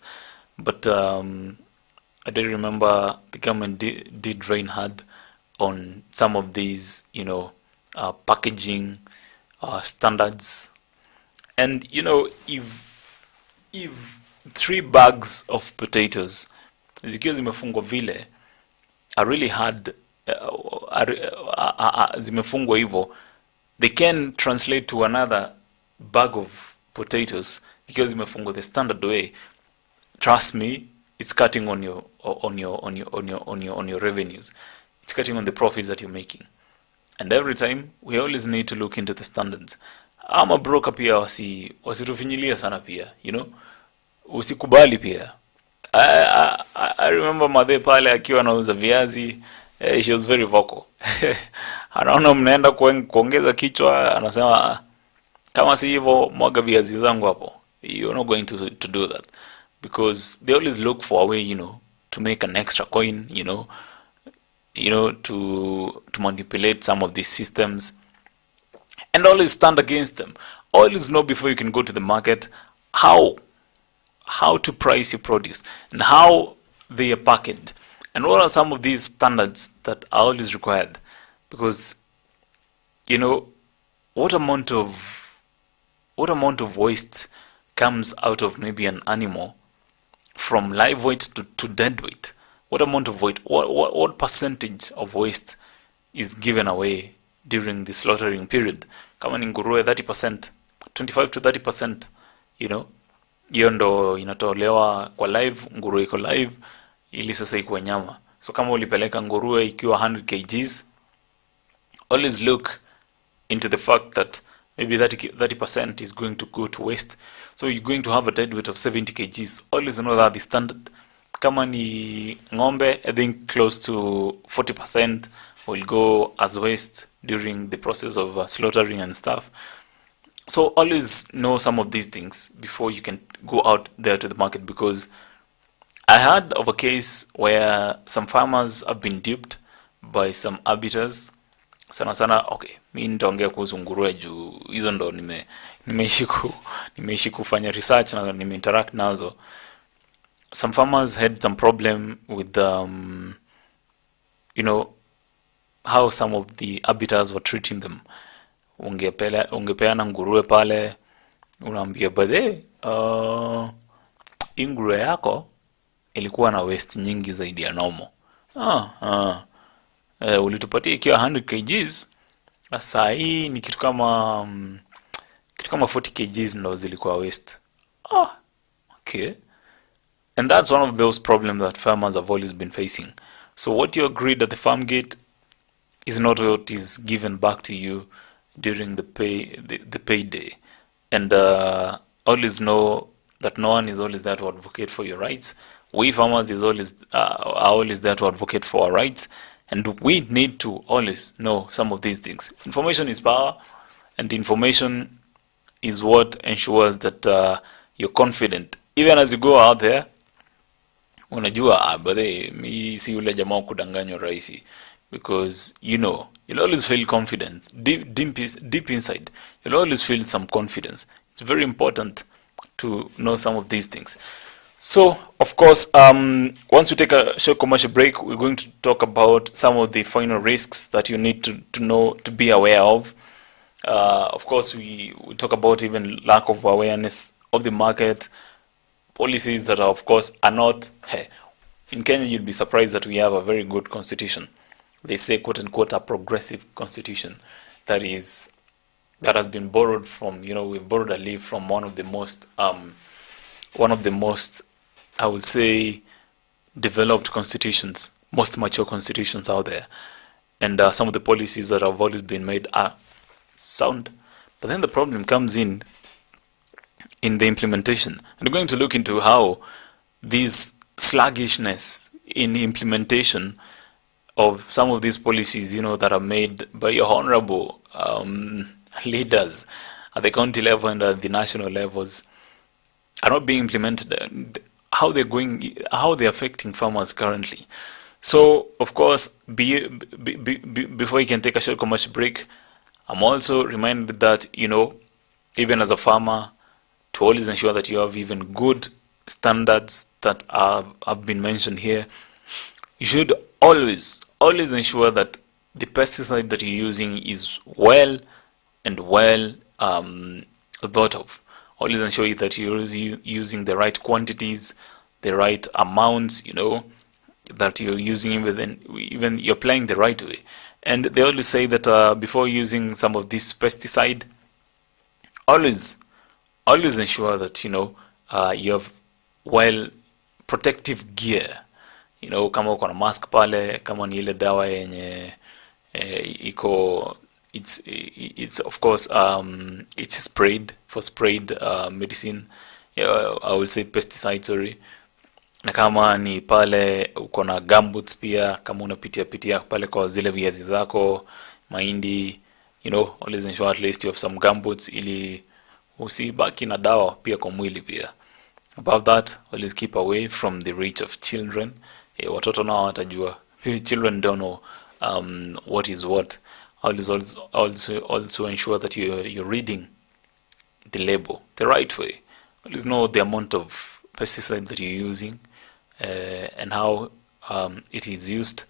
but I do remember the government did rain hard on some of these, packaging standards, And if 3 bags of potatoes zikiwa zimefungwa vile are really hard, zimefungwa hivyo, they can translate to another bag of potatoes zikiwa zimefungwa the standard way. Trust me, it's cutting on your revenues. It's cutting on the profits that you're making. And every time we always need to look into the standards. Ama broker pia wasitufinyilia sana pia, usikubali pia. I remember madhe pale akiwa anauza viazi, she was very vocal. Anaona mnaenda kuongeza kichwa, anasema kama si hivyo mwaga viazi zangu hapo. You're not going to do that, because they always look for a way, to make an extra coin, to manipulate some of these systems, and always stand against them. Always know before you can go to the market how to price your produce and how they are packaged, and what are some of these standards that are always required. Because what amount of waste comes out of maybe an animal, from live weight to dead weight. What amount of weight, what percentage of waste is given away during the slaughtering period? Kama ni nguruwe 30%, 25 to 30%, hiyo ndo inatolewa kwa live, nguruwe iko live ili sasa ikuwe nyama. So kama ulipeleka nguruwe ikiwa 100 kgs, always look into the fact that maybe 30% is going to go to waste. So you're going to have a dead weight of 70 kgs. Always know that the standard. Kama ni ng'ombe, I think close to 40% will go as waste during the process of slaughtering and stuff. So always know some of these things before you can go out there to the market, because I heard of a case where some farmers have been duped by some arbiters. Sana okay, mimi nitaongea kuhusu nguruwe juu hizo ndo nimeishi kufanya research na nimeinteract nazo. Some farmers had some problem with how some of the arbiters were treating them. Ungepeana nguruwe pale, unaambia badhe, nguruwe yako ilikuwa na waste nyingi zaidi ya normal. Ulitupatia ikiwa 100 kgs, saa hii ni kitu kama 40 kgs ndo zilikuwa waste. Okay. And that's one of those problems that farmers have always been facing. So what you agreed at the farm gate is not what is given back to you during the payday. And always know that no one is always there to advocate for your rights. We farmers are always there to advocate for our rights, and we need to always know some of these things. Information is power, and information is what ensures that you're confident. Even as you go out there, unajua mi si ule jamaa kudanganywa rahisi, because you'll always feel confidence deep inside. You'll always feel some confidence. It's very important to know some of these things. So of course, once we take a short commercial break, we're going to talk about some of the final risks that you need to know, to be aware of. Of course, we talk about even lack of awareness of the market, policies that of course are not. In Kenya, you'll be surprised that we have a very good constitution. They say, quote unquote, a progressive constitution that has been borrowed from, we've borrowed a leaf from one of the most, I would say, developed constitutions, most mature constitutions out there. And some of the policies that have always been made are sound. But then the problem comes in the implementation. And we're going to look into how this sluggishness in implementation of some of these policies, that are made by your honorable leaders at the county level and at the national levels, are not being implemented. How they're affecting farmers currently. So, of course, before you can take a short commercial break, I'm also reminded that, even as a farmer, to always ensure that you have even good standards that have been mentioned here. You should always ensure that the pesticide that you're using is well thought of. always ensure that you're using the right quantities, the right amounts, that you're using, even you're applying the right way. And they always say that before using some of this pesticide, always ensure that you have well protective gear, kama uko na mask pale, kama ni ile dawa yenye iko it's of course it's sprayed medicine, yeah, I will say pesticide, sorry. Na kama ni pale uko na gumboots pia, kama unapitia pale kwa zile viazi zako, mahindi, always ensure at least you have some gumboots ili usibaki na dawa pia kwa mwili pia. Above that, always keep away from the reach of children. Watoto nao watajua. Children don't know what is what. Always also ensure that you're reading the label the right way. Always know the amount of pesticide that you're using and how it is used.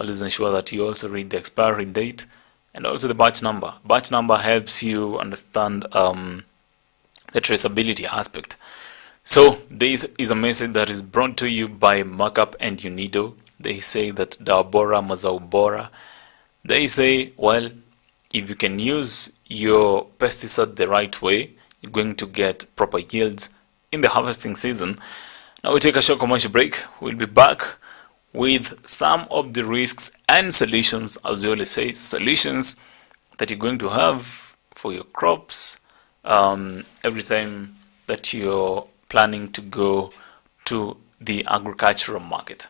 Always ensure that you also read the expiry date and also the batch number. Batch number helps you understand the traceability aspect. So this is a message that is brought to you by Markup and Unido. They say that Daubora Mazaubora. They say, well, if you can use your pesticide the right way, you're going to get proper yields in the harvesting season. Now we take a short commercial break. We'll be back with some of the risks and solutions, as we always say, solutions that you're going to have for your crops every time that you're planning to go to the agricultural market.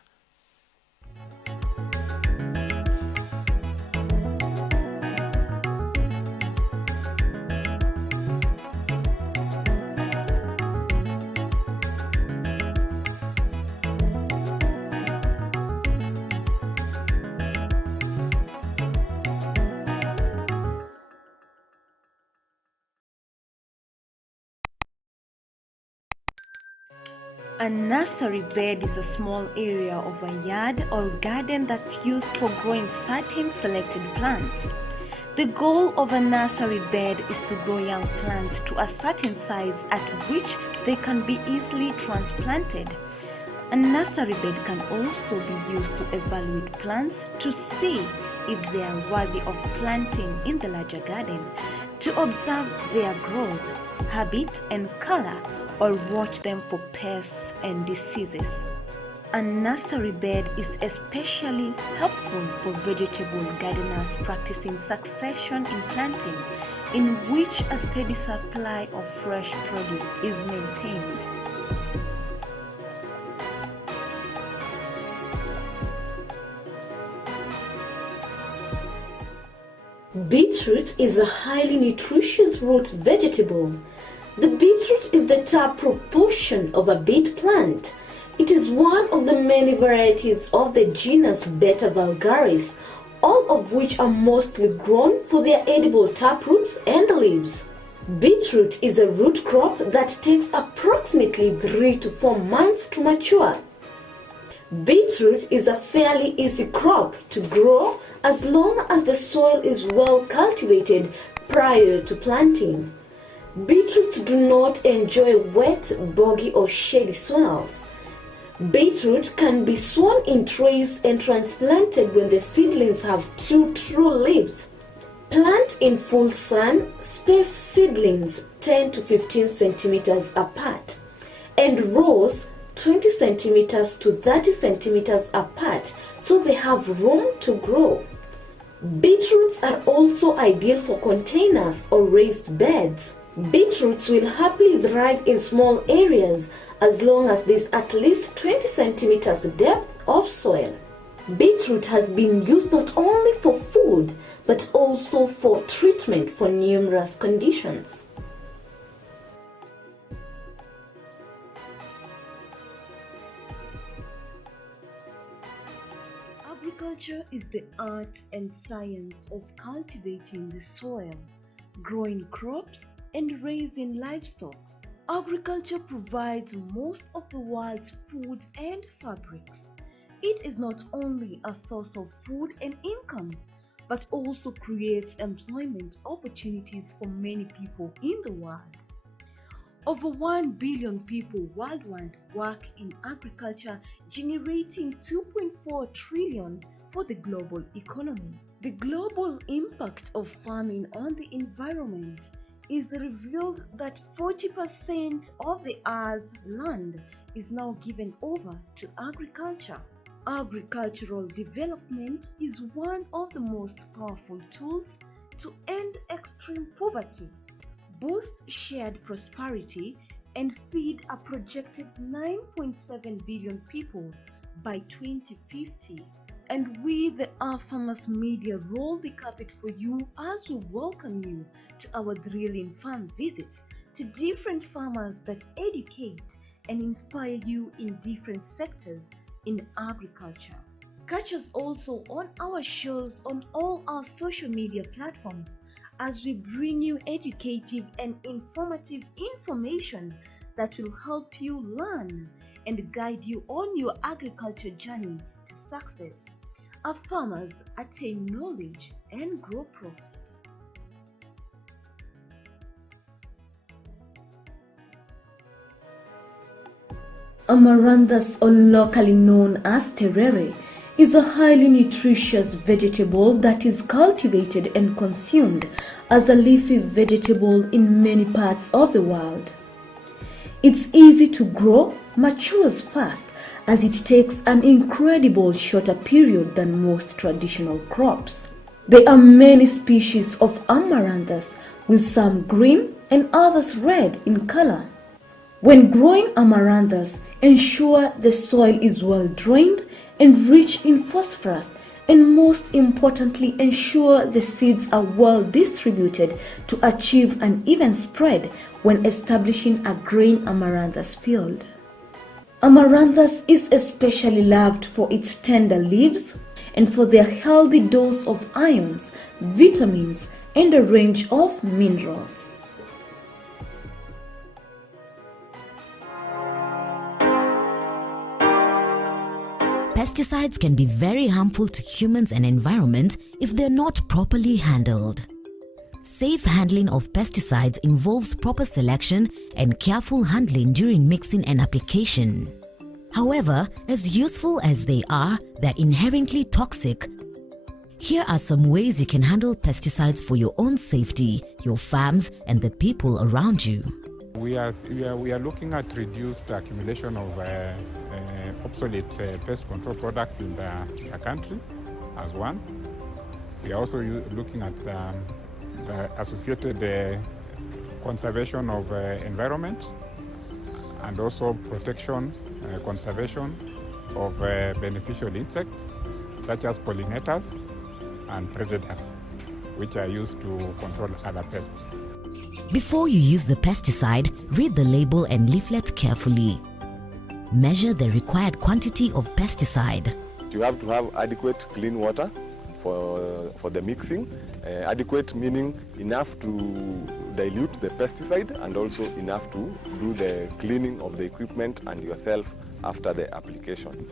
A nursery bed is a small area of a yard or garden that's used for growing certain selected plants. The goal of a nursery bed is to grow young plants to a certain size at which they can be easily transplanted. A nursery bed can also be used to evaluate plants to see if they are worthy of planting in the larger garden, to observe their growth, habit, and color, or watch them for pests and diseases. A nursery bed is especially helpful for vegetable gardeners practicing succession in planting, in which a steady supply of fresh produce is maintained. Beetroot is a highly nutritious root vegetable. The beetroot is the top proportion of a beet plant. It is one of the many varieties of the genus Beta vulgaris, all of which are mostly grown for their edible taproots and leaves. Beetroot is a root crop that takes approximately 3 to 4 months to mature. Beetroot is a fairly easy crop to grow as long as the soil is well cultivated prior to planting. Beetroots do not enjoy wet, boggy or shady soils. Beetroot can be sown in trays and transplanted when the seedlings have 2 true leaves. Plant in full sun, space seedlings 10 to 15 centimeters apart, and rows 20 centimeters to 30 centimeters apart so they have room to grow. Beetroots are also ideal for containers or raised beds. Beetroots will happily thrive in small areas as long as there is at least 20 centimeters depth of soil. Beetroot has been used not only for food but also for treatment for numerous conditions. Agriculture is the art and science of cultivating the soil, growing crops, and raising livestock. Agriculture provides most of the world's food and fabrics. It is not only a source of food and income, but also creates employment opportunities for many people in the world. Over 1 billion people worldwide work in agriculture, generating 2.4 trillion for the global economy. The global impact of farming on the environment is revealed that 40% of the Earth's land is now given over to agriculture. Agricultural development is one of the most powerful tools to end extreme poverty, boost shared prosperity, and feed a projected 9.7 billion people by 2050. And we, the Afarmers Media, roll the carpet for you as we welcome you to our thrilling farm visits to different farmers that educate and inspire you in different sectors in agriculture. Catch us also on our shows on all our social media platforms as we bring you educative and informative information that will help you learn and guide you on your agriculture journey to success. Our farmers attain knowledge and grow profits. Amaranthus, or locally known as terere, is a highly nutritious vegetable that is cultivated and consumed as a leafy vegetable in many parts of the world. It's easy to grow, matures fast, as it takes an incredible shorter period than most traditional crops. There are many species of amaranthus, with some green and others red in color. When growing amaranthus, ensure the soil is well drained and rich in phosphorus, and most importantly, ensure the seeds are well distributed to achieve an even spread when establishing a grain amaranthus field. Amaranthus is especially loved for its tender leaves and for their healthy dose of ions, vitamins, and a range of minerals. Pesticides can be very harmful to humans and environment if they're not properly handled. Safe handling of pesticides involves proper selection and careful handling during mixing and application. However, as useful as they are, they're inherently toxic. Here are some ways you can handle pesticides for your own safety, your farms, and the people around you. We are looking at reduced accumulation of obsolete pest control products in the country as one. We are also looking at the associated conservation of environment and also protection, conservation of beneficial insects such as pollinators and predators, which are used to control other pests. Before you use the pesticide, read the label and leaflet carefully. Measure the required quantity of pesticide. You have to have adequate clean water for the mixing. Adequate meaning enough to dilute the pesticide and also enough to do the cleaning of the equipment and yourself after the application.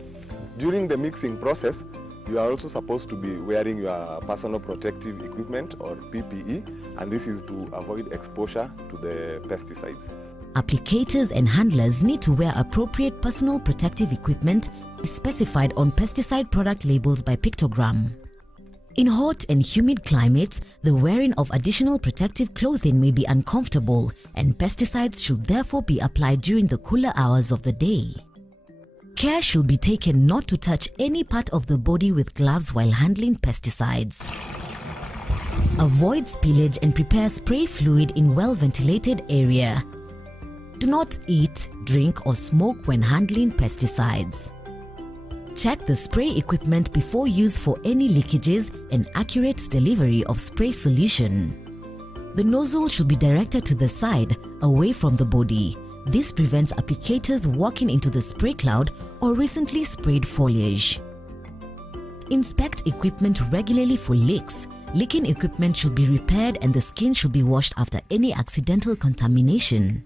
During the mixing process, you are also supposed to be wearing your personal protective equipment or PPE, and this is to avoid exposure to the pesticides. Applicators and handlers need to wear appropriate personal protective equipment specified on pesticide product labels by pictogram. In hot and humid climates, the wearing of additional protective clothing may be uncomfortable, and pesticides should therefore be applied during the cooler hours of the day. Care should be taken not to touch any part of the body with gloves while handling pesticides. Avoid spillage and prepare spray fluid in well-ventilated area. Do not eat, drink or smoke when handling pesticides. Check the spray equipment before use for any leakages and accurate delivery of spray solution. The nozzle should be directed to the side, away from the body. This prevents applicators walking into the spray cloud or recently sprayed foliage. Inspect equipment regularly for leaks. Leaking equipment should be repaired and the skin should be washed after any accidental contamination.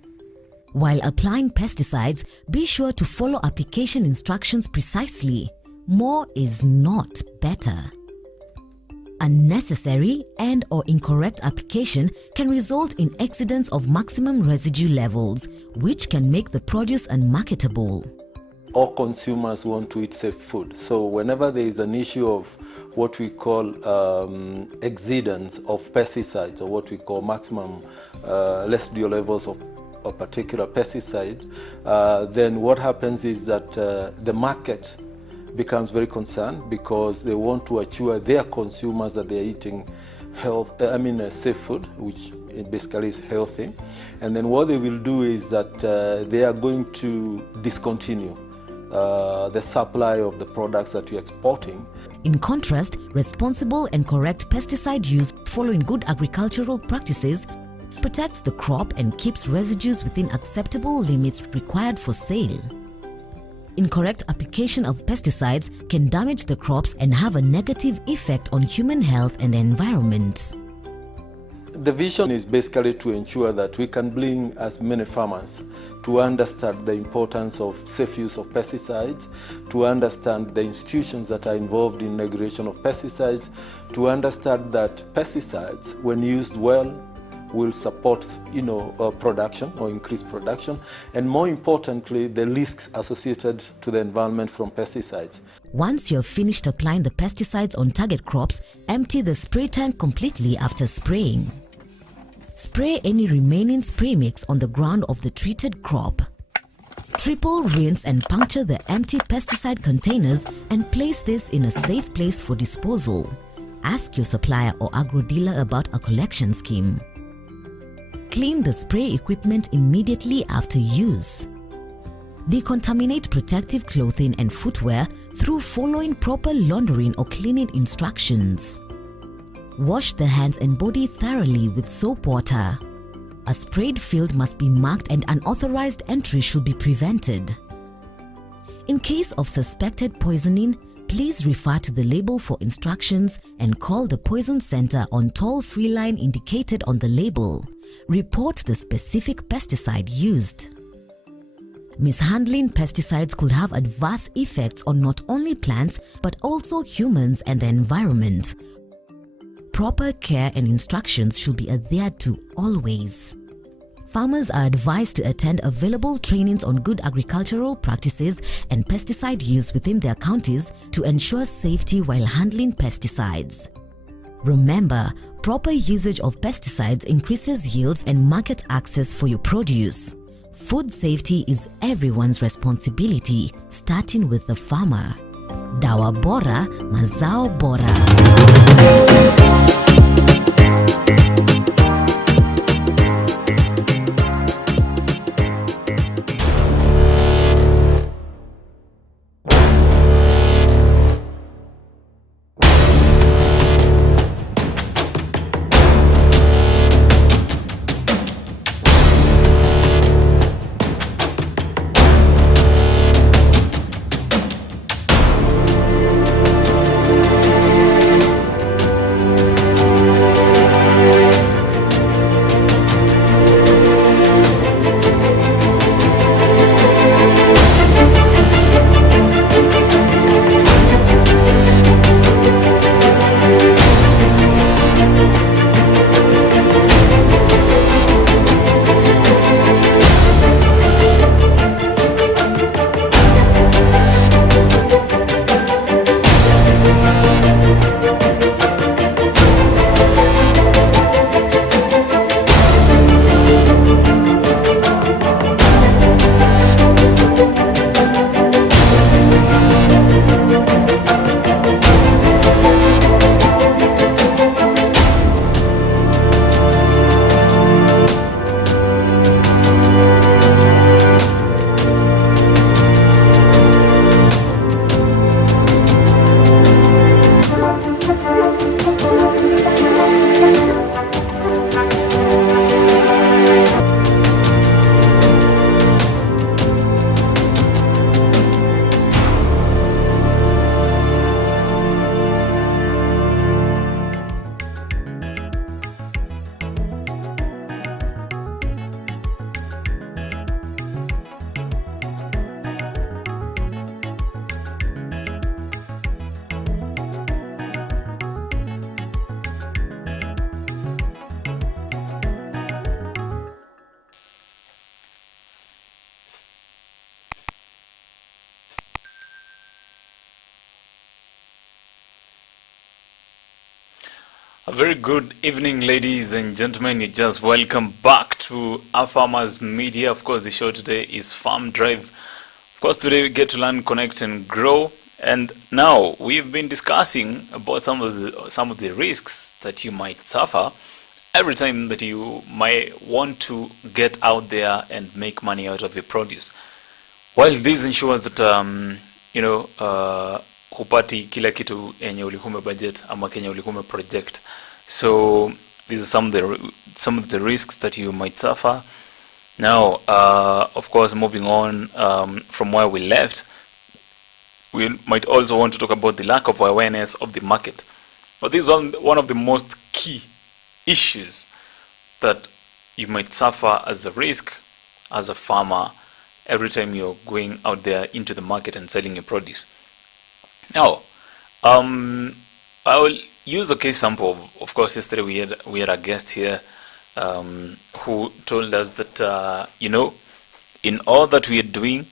While applying pesticides, be sure to follow application instructions precisely. More is not better. Unnecessary and or incorrect application can result in exceedance of maximum residue levels, which can make the produce unmarketable. All consumers want to eat safe food. So whenever there is an issue of what we call exceedance of pesticides, or what we call maximum residual levels of a particular pesticide, then what happens is that the market becomes very concerned, because they want to assure their consumers that they are eating safe food, which basically is healthy. And then what they will do is that they are going to discontinue the supply of the products that you're exporting. In contrast, responsible and correct pesticide use following good agricultural practices protects the crop and keeps residues within acceptable limits required for sale. Incorrect application of pesticides can damage the crops and have a negative effect on human health and the environment. The vision is basically to ensure that we can bring as many farmers to understand the importance of safe use of pesticides, to understand the institutions that are involved in regulation of pesticides, to understand that pesticides, when used well, will support production or increase production, and more importantly, the risks associated to the environment from pesticides. Once you're finished applying the pesticides on target crops, empty the spray tank completely after spraying. Spray any remaining spray mix on the ground of the treated crop. Triple rinse and puncture the empty pesticide containers and place this in a safe place for disposal. Ask your supplier or agro dealer about a collection scheme. Clean the spray equipment immediately after use. Decontaminate protective clothing and footwear through following proper laundering or cleaning instructions. Wash the hands and body thoroughly with soap water. A sprayed field must be marked and unauthorized entry should be prevented. In case of suspected poisoning, please refer to the label for instructions and call the Poison Center on toll-free line indicated on the label. Report the specific pesticide used. Mishandling pesticides could have adverse effects on not only plants but also humans and the environment. Proper care and instructions should be adhered to always. Farmers are advised to attend available trainings on good agricultural practices and pesticide use within their counties to ensure safety while handling pesticides. Remember, proper usage of pesticides increases yields and market access for your produce. Food safety is everyone's responsibility, starting with the farmer. Dawa bora, mazao bora. A very good evening, ladies and gentlemen. You just welcome back to Afarmers Media. Of course, the show today is Farm Drive. Of course, today we get to learn, connect, and grow. And now we've been discussing about some of the risks that you might suffer every time that you might want to get out there and make money out of your produce. While this ensures that hupati kila kitu enye ulikume budget ama kenye ulikume project. So these are some of the risks that you might suffer. Now, of course, moving on from where we left, we might also want to talk about the lack of awareness of the market. But this is one of the most key issues that you might suffer as a risk as a farmer every time you're going out there into the market and selling your produce. Now, I will use a case sample. Of course, yesterday we had a guest here who told us that in all that we are doing,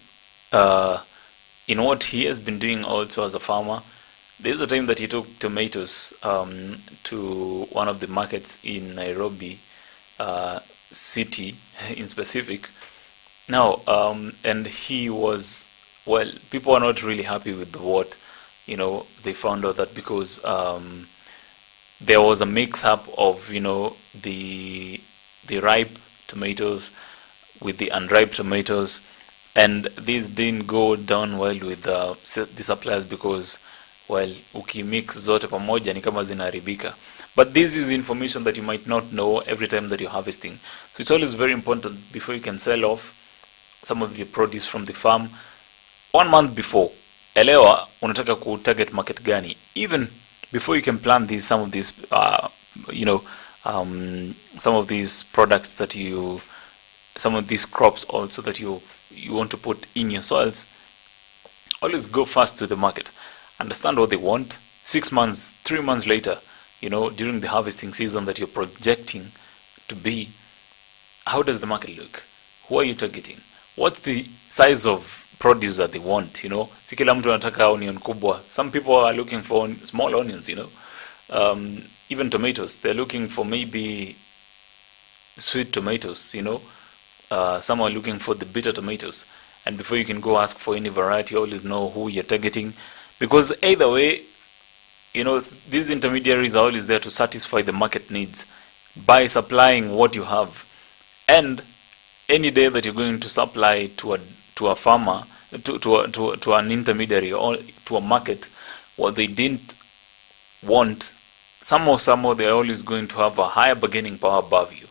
in what he has been doing also as a farmer, there's a time that he took tomatoes to one of the markets in Nairobi city in specific. Now, and he was, well, people are not really happy with what they found out, that because there was a mix-up of the ripe tomatoes with the unripe tomatoes, and this didn't go down well with the suppliers because, well, ukimix zote pamoja ni kama zinaharibika. But this is information that you might not know every time that you're harvesting. So it's always very important before you can sell off some of your produce from the farm. 1 month before, elewa unataka ku target market gani. Even before you can plant some of these products that some of these crops also that you want to put in your soils, always go fast to the market. Understand what they want. 6 months, 3 months later, during the harvesting season that you're projecting to be, how does the market look? Who are you targeting? What's the size of produce that they want? Si kila mtu anataka onion kubwa. Some people are looking for small onions, even tomatoes, they're looking for maybe sweet tomatoes, some are looking for the bitter tomatoes. And before you can go ask for any variety, always know who you're targeting, because either way, these intermediaries are always there to satisfy the market needs by supplying what you have. And any day that you're going to supply to a farmer, to an intermediary or to a market, what they didn't want, somehow they're always going to have a higher bargaining power above you.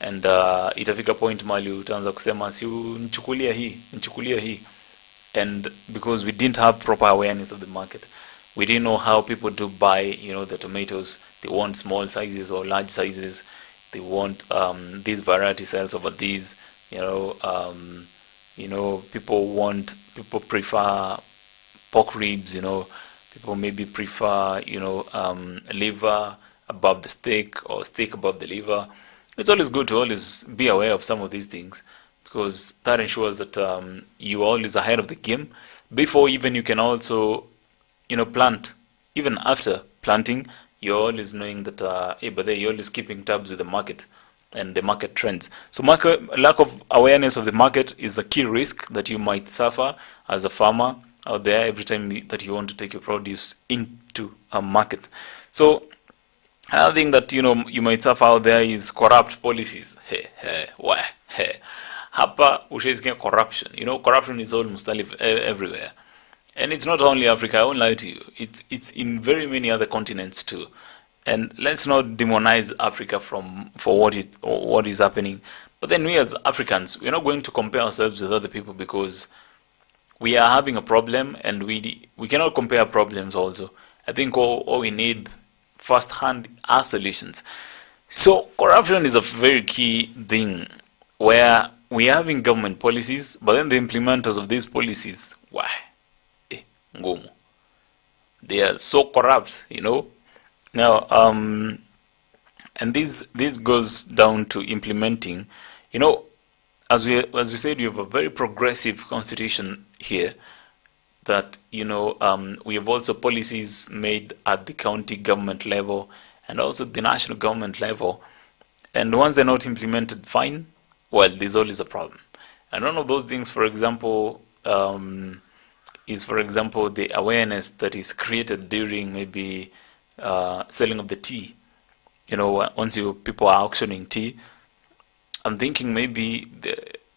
And itafika point mali utaanza kusema si nichukulia hii. And because we didn't have proper awareness of the market, we didn't know how people do buy the tomatoes. They want small sizes or large sizes. They want these variety cells over these. People prefer pork ribs. People maybe prefer liver above the steak or steak above the liver. It's always good to always be aware of some of these things, because that ensures that you are always ahead of the game before even you can also plant. Even after planting, you're always knowing that but you're always keeping tabs with the market and the market trends. So lack of awareness of the market is a key risk that you might suffer as a farmer out there every time that you want to take your produce into a market. So another thing that you might suffer out there is corrupt policies. Hapa ushaisikia corruption. Corruption is almost everywhere. And it's not only Africa, I won't lie to you. It's in very many other continents too. And let's not demonize Africa for what is happening. But then we as Africans, we're not going to compare ourselves with other people, because we are having a problem and we cannot compare problems also. I think all we need firsthand are solutions. So corruption is a very key thing, where we are having government policies, but then the implementers of these policies, ngumu. They are so corrupt, Now, and this goes down to implementing. As we said, we have a very progressive constitution here. That we have also policies made at the county government level, and also the national government level. And once they're not implemented, fine, well, there's always a problem. And one of those things, for example, is, for example, the awareness that is created during maybe selling of the tea. You know, once people are auctioning tea, I'm thinking maybe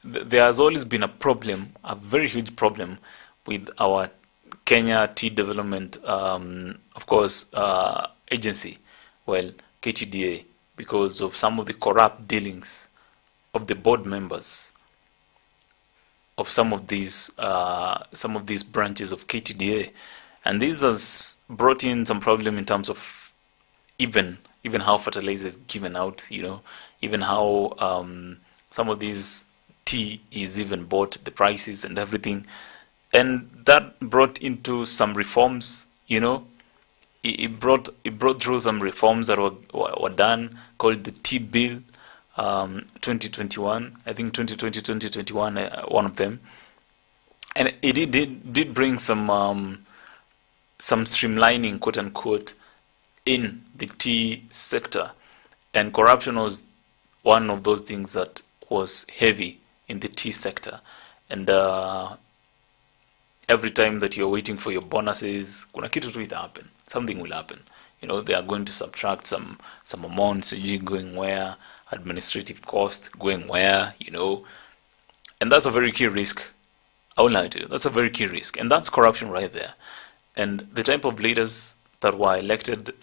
there has always been a problem, a very huge problem with our Kenya Tea Development, of course, agency, well, KTDA, because of some of the corrupt dealings of the board members of some of these branches of KTDA, and this has brought in some problem in terms of even how fertilizer is given out, you know, even how some of these tea is even bought, the prices and everything, and that brought into some reforms, you know. It brought through some reforms that were done, called the Tea Bill 2021, I think 2020 2021, one of them, and it did bring some streamlining, quote unquote, in the tea sector, and corruption was one of those things that was heavy in the tea sector. And every time that you're waiting for your bonuses, kuna kitu tu happen, something will happen, you know. They are going to subtract some amounts going where, administrative cost going where, you know, and that's a very key risk. I will lie to you, that's a very key risk, and that's corruption right there. And the type of leaders that were elected,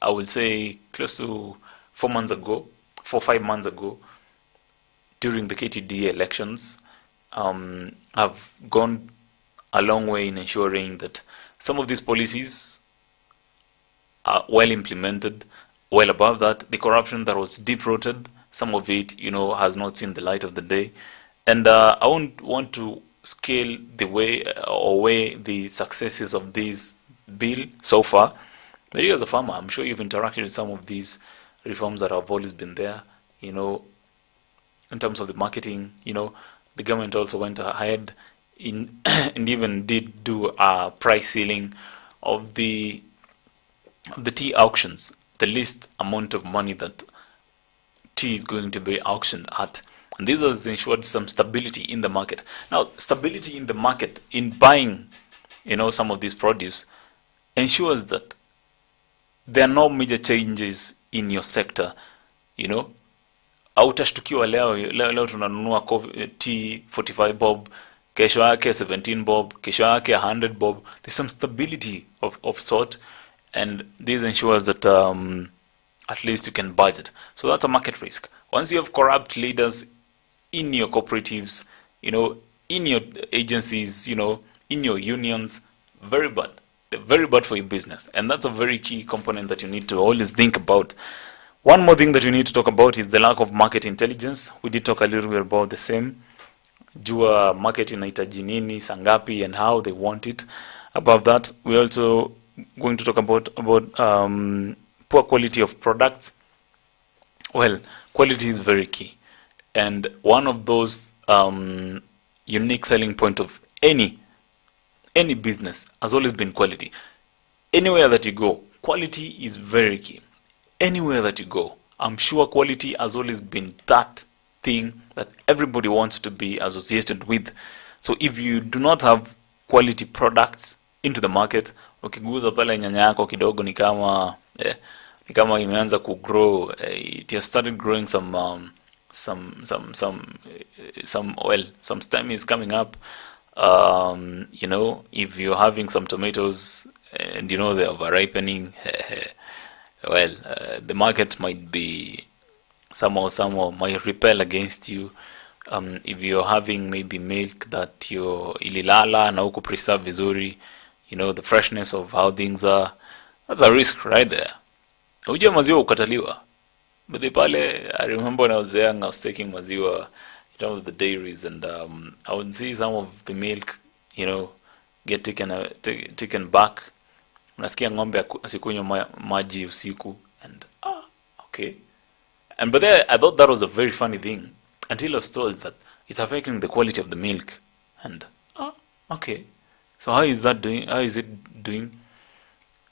I will say close to 5 months ago, during the KTD elections, have gone a long way in ensuring that some of these policies are well implemented. Well above that, the corruption that was deep-rooted, some of it, you know, has not seen the light of the day. And I won't want to scale the way or weigh the successes of this bill so far. But you as a farmer, I'm sure you've interacted with some of these reforms that have always been there, you know, in terms of the marketing. You know, the government also went ahead in and even did do a price ceiling of the tea auctions, the least amount of money that tea is going to be auctioned at. And this has ensured some stability in the market. Now, stability in the market in buying, you know, some of this produce ensures that there are no major changes in your sector, you know. Hautashtukiwa leo tunanunua tea 45 bob, kesho yake 17 bob, kesho yake 100 bob. There's some stability of sort, and this ensures that at least you can budget. So that's a market risk. Once you have corrupt leaders in your cooperatives, you know, in your agencies, you know, in your unions, very bad. They're very bad for your business. And that's a very key component that you need to always think about. One more thing that you need to talk about is the lack of market intelligence. We did talk a little bit about the same. Jua market inahitaji nini, sangapi, and how they want it. Above that, we're also going to talk about poor quality of products. Well, quality is very key. And one of those unique selling point of any business has always been quality. Anywhere that you go, quality is very key. Anywhere that you go, I'm sure quality has always been that thing that everybody wants to be associated with. So if you do not have quality products into the market, ukiguza pale nyanya yako kidogo ni kama imeanza kugrow, it has started growing some stem is coming up. You know, if you're having some tomatoes and you know they are ripening, well, the market might be somehow might repel against you. If you're having maybe milk that you're ililala na huku preserve vizuri, you know, the freshness of how things are, that's a risk right there. Ujua maziwa ukataliwa. But the pale, I remember when I was young, I was taking maziwa, you know, the dairies, and I would see some of the milk, you know, get taken back. Unasikia ng'ombe asikunywa maji usiku, and okay. And but there, I thought that was a very funny thing until I was told that it's affecting the quality of the milk, and okay. So how is that doing? How is it doing?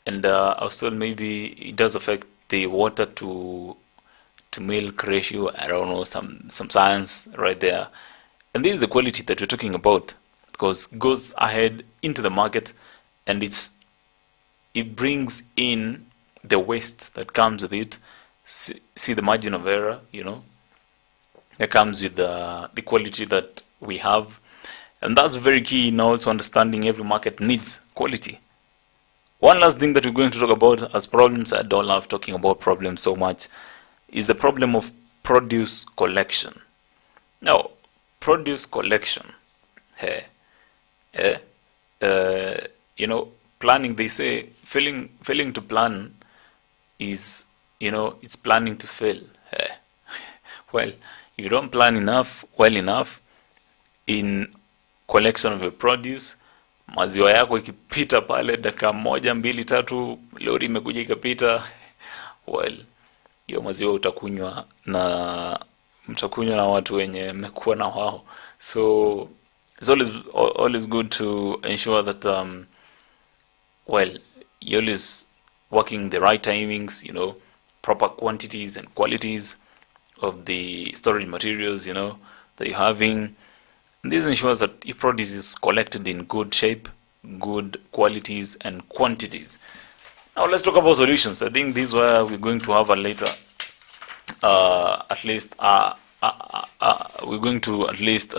And I was told maybe it does affect the water to milk ratio, I don't know, some science right there. And this is the quality that we're talking about, because it goes ahead into the market and it brings in the waste that comes with it. See the margin of error, that comes with the quality that we have. And that's very key in also understanding every market needs quality. One last thing that we're going to talk about as problems, I don't love talking about problems so much, is the problem of produce collection. Now, produce collection, hey, planning, they say, failing to plan is, it's planning to fail. Hey. Well, if you don't plan well enough in collection of your produce, maziwa yako ikipita pale dakika 1, 2, 3, lori imekuja ikapita, well, hiyo maziwa mtakunywa na watu wenye mmekuwa na wao. So it's always good to ensure that you're always working the right timings, proper quantities and qualities of the storage materials, that you're having. And this ensures that your produce is collected in good shape, good qualities and quantities. Now let's talk about solutions. I think this is where we're going to have a later, we're going to at least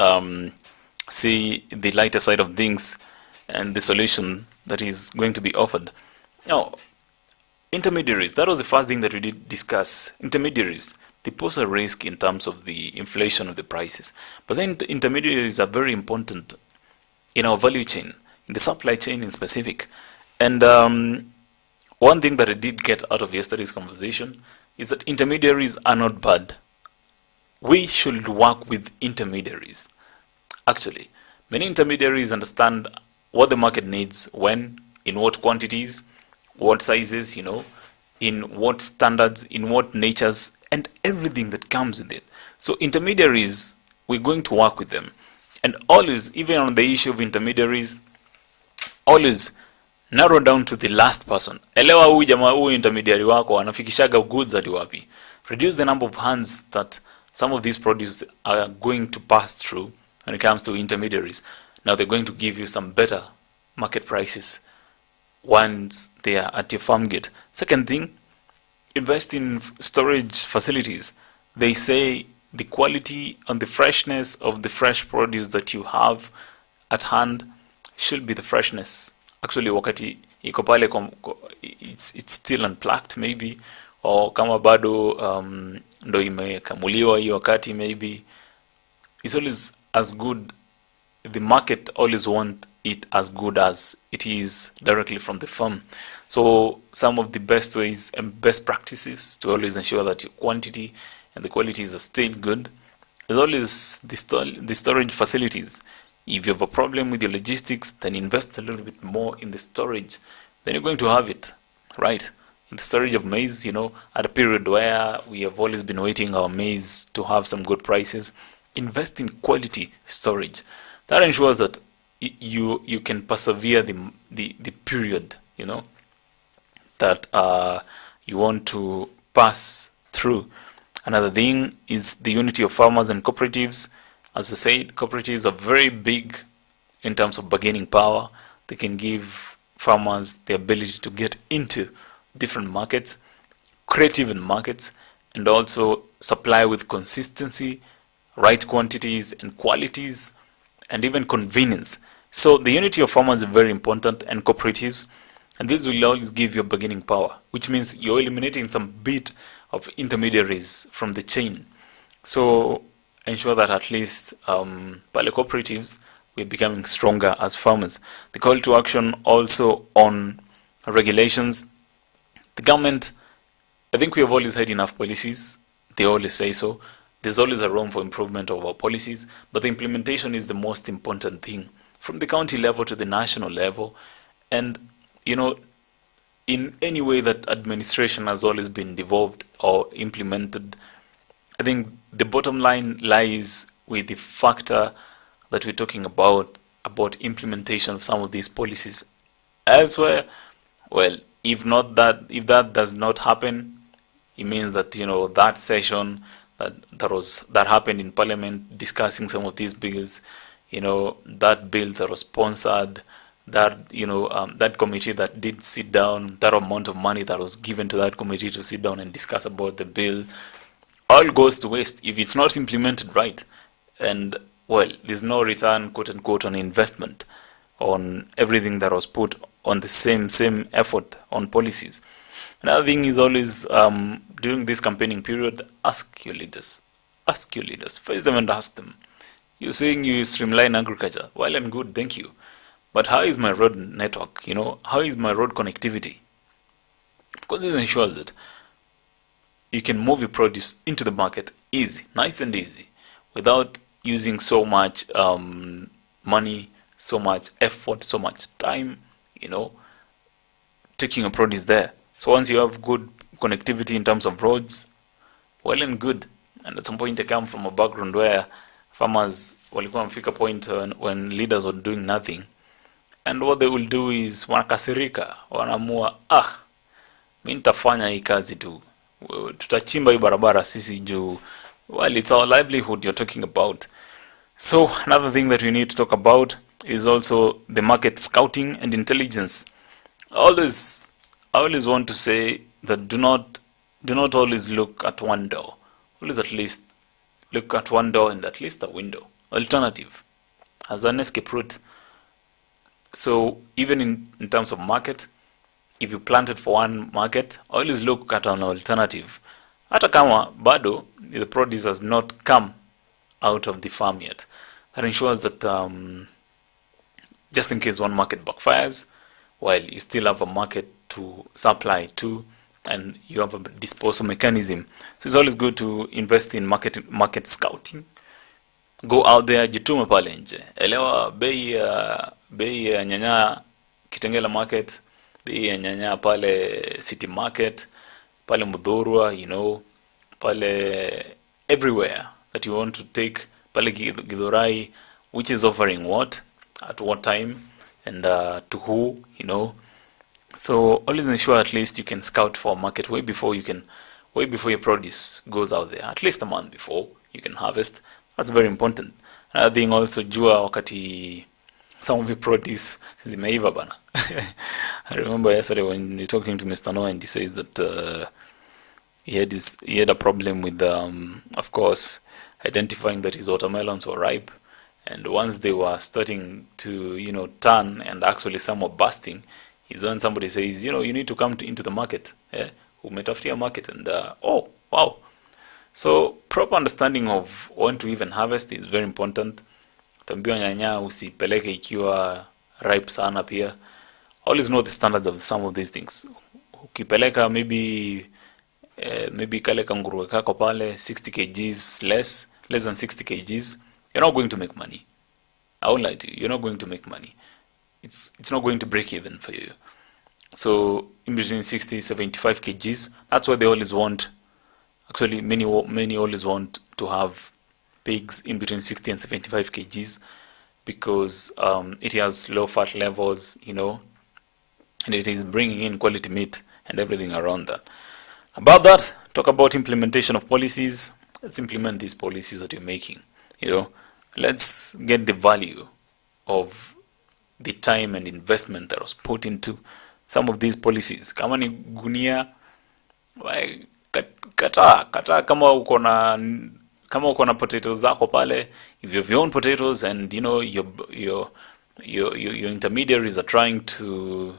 see the lighter side of things and the solution that is going to be offered. Now, intermediaries, that was the first thing that we did discuss. Intermediaries, they pose a risk in terms of the inflation of the prices. But then intermediaries are very important in our value chain, in the supply chain in specific. And one thing that I did get out of yesterday's conversation is that intermediaries are not bad. We should work with intermediaries. Actually, many intermediaries understand what the market needs, when, in what quantities, what sizes, in what standards, in what natures, and everything that comes with it. So intermediaries, we're going to work with them. And always, even on the issue of intermediaries, always narrow down to the last person. Elewa huyu jamaa huyu intermediary wako anafikishaga goods hadi wapi. Reduce the number of hands that some of these produce are going to pass through when it comes to intermediaries. Now they're going to give you some better market prices once they are at your farm gate. Second thing, invest in storage facilities. They say the quality and the freshness of the fresh produce that you have at hand should be the freshness. Actually, wakati iko pale it's still unplucked maybe, or kama bado ndo imekamuliwa hiyo wakati maybe, it's always as good. The market always want it as good as it is directly from the farm. So some of the best ways and best practices to always ensure that your quantity and the qualities are still good is always the storage facilities. If you have a problem with your logistics, then invest a little bit more in the storage. Then you're going to have it, right? In the storage of maize, at a period where we have always been waiting our maize to have some good prices, invest in quality storage. That ensures that you can persevere the period, that you want to pass through. Another thing is the unity of farmers and cooperatives. As I said, cooperatives are very big in terms of bargaining power. They can give farmers the ability to get into different markets, creative in markets, and also supply with consistency, right quantities and qualities, and even convenience. So the unity of farmers is very important, and cooperatives, and this will always give you bargaining power, which means you're eliminating some bit of intermediaries from the chain. So ensure that at least by the cooperatives, we're becoming stronger as farmers. The call to action also on regulations. The government, I think we have always had enough policies. They always say so. There's always a room for improvement of our policies, but the implementation is the most important thing, from the county level to the national level. And, in any way that administration has always been devolved or implemented, I think the bottom line lies with the factor that we're talking about implementation of some of these policies. Elsewhere, well, if that does not happen, It means that, you know, that session that happened in Parliament discussing some of these bills, you know, that bill that was sponsored, that, you know, that committee that did sit down, that amount of money that was given to that committee to sit down and discuss about the bill, all goes to waste if it's not implemented right. And well, there's no return, quote unquote, on investment on everything that was put on the same effort on policies. Another thing is always, during this campaigning period, ask your leaders. Ask your leaders. Face them and ask them. You're saying you streamline agriculture. Well and good, thank you. But how is my road network? You know, how is my road connectivity? Because this ensures that you can move your produce into the market easy, nice and easy, without using so much money, so much effort, so much time, you know, taking your produce there. So once you have good connectivity in terms of roads, well and good. And at some point I come from a background where farmers walikuwa wamefika point when leaders were doing nothing, and what they will do is wanakasirika, wanaamua mimi nitafanya hii kazi tu, tutachimba hii barabara sisi juu. Well, it's our livelihood you're talking about. So another thing that we need to talk about is also the market scouting and intelligence. I always want to say that do not always look at one door. Always at least look at one door and at least a window. Alternative as an escape route. So even in terms of market, if you planted for one market, always look at an alternative. Hata kama bado the produce has not come out of the farm yet. That ensures that just in case one market backfires, while you still have a market to supply to, and you have a disposal mechanism. So it's always good to invest in market scouting. Go out there, jitume pale nje. Elewa bei ya nyanya Kitengela market, bei ya nyanya pale City market, pale Mudhurwa, you know, pale everywhere that you want to take, pale Githurai, which is offering what, at what time, and to who, you know. So always ensure at least you can scout for a market way before your produce goes out there. At least a month before you can harvest. That's very important. Another thing also, jua wakati some of your produce zimeiva bana. I remember yesterday when you're talking to Mr. Noah and he says that he had a problem with of course identifying that his watermelons were ripe, and once they were starting to, you know, turn and actually some were busting, is when somebody says, you know, you need to come into the market. Umetafutia market, and oh wow. So proper understanding of when to even harvest is very important. Tambiwa nyanya usipeleke ikiwa ripe sana pia. Always know the standards of some of these things. Ukipeleka maybe kale kanguruwe kako pale 60 kgs less than 60 kgs, you're not going to make money. I won't lie to you, you're not going to make money. It's not going to break even for you. So in between 60 75 kgs, that's what they always want. Actually, many always want to have pigs in between 60 and 75 kgs because it has low fat levels, you know, and it is bringing in quality meat and everything around that. About that, talk about implementation of policies. Let's implement these policies that you're making, you know. Let's get the value of the time and investment that was put into some of these policies. Kama ni gunia, kata kama uko na potatoes zako pale, if you have your own potatoes and you know your intermediaries are trying to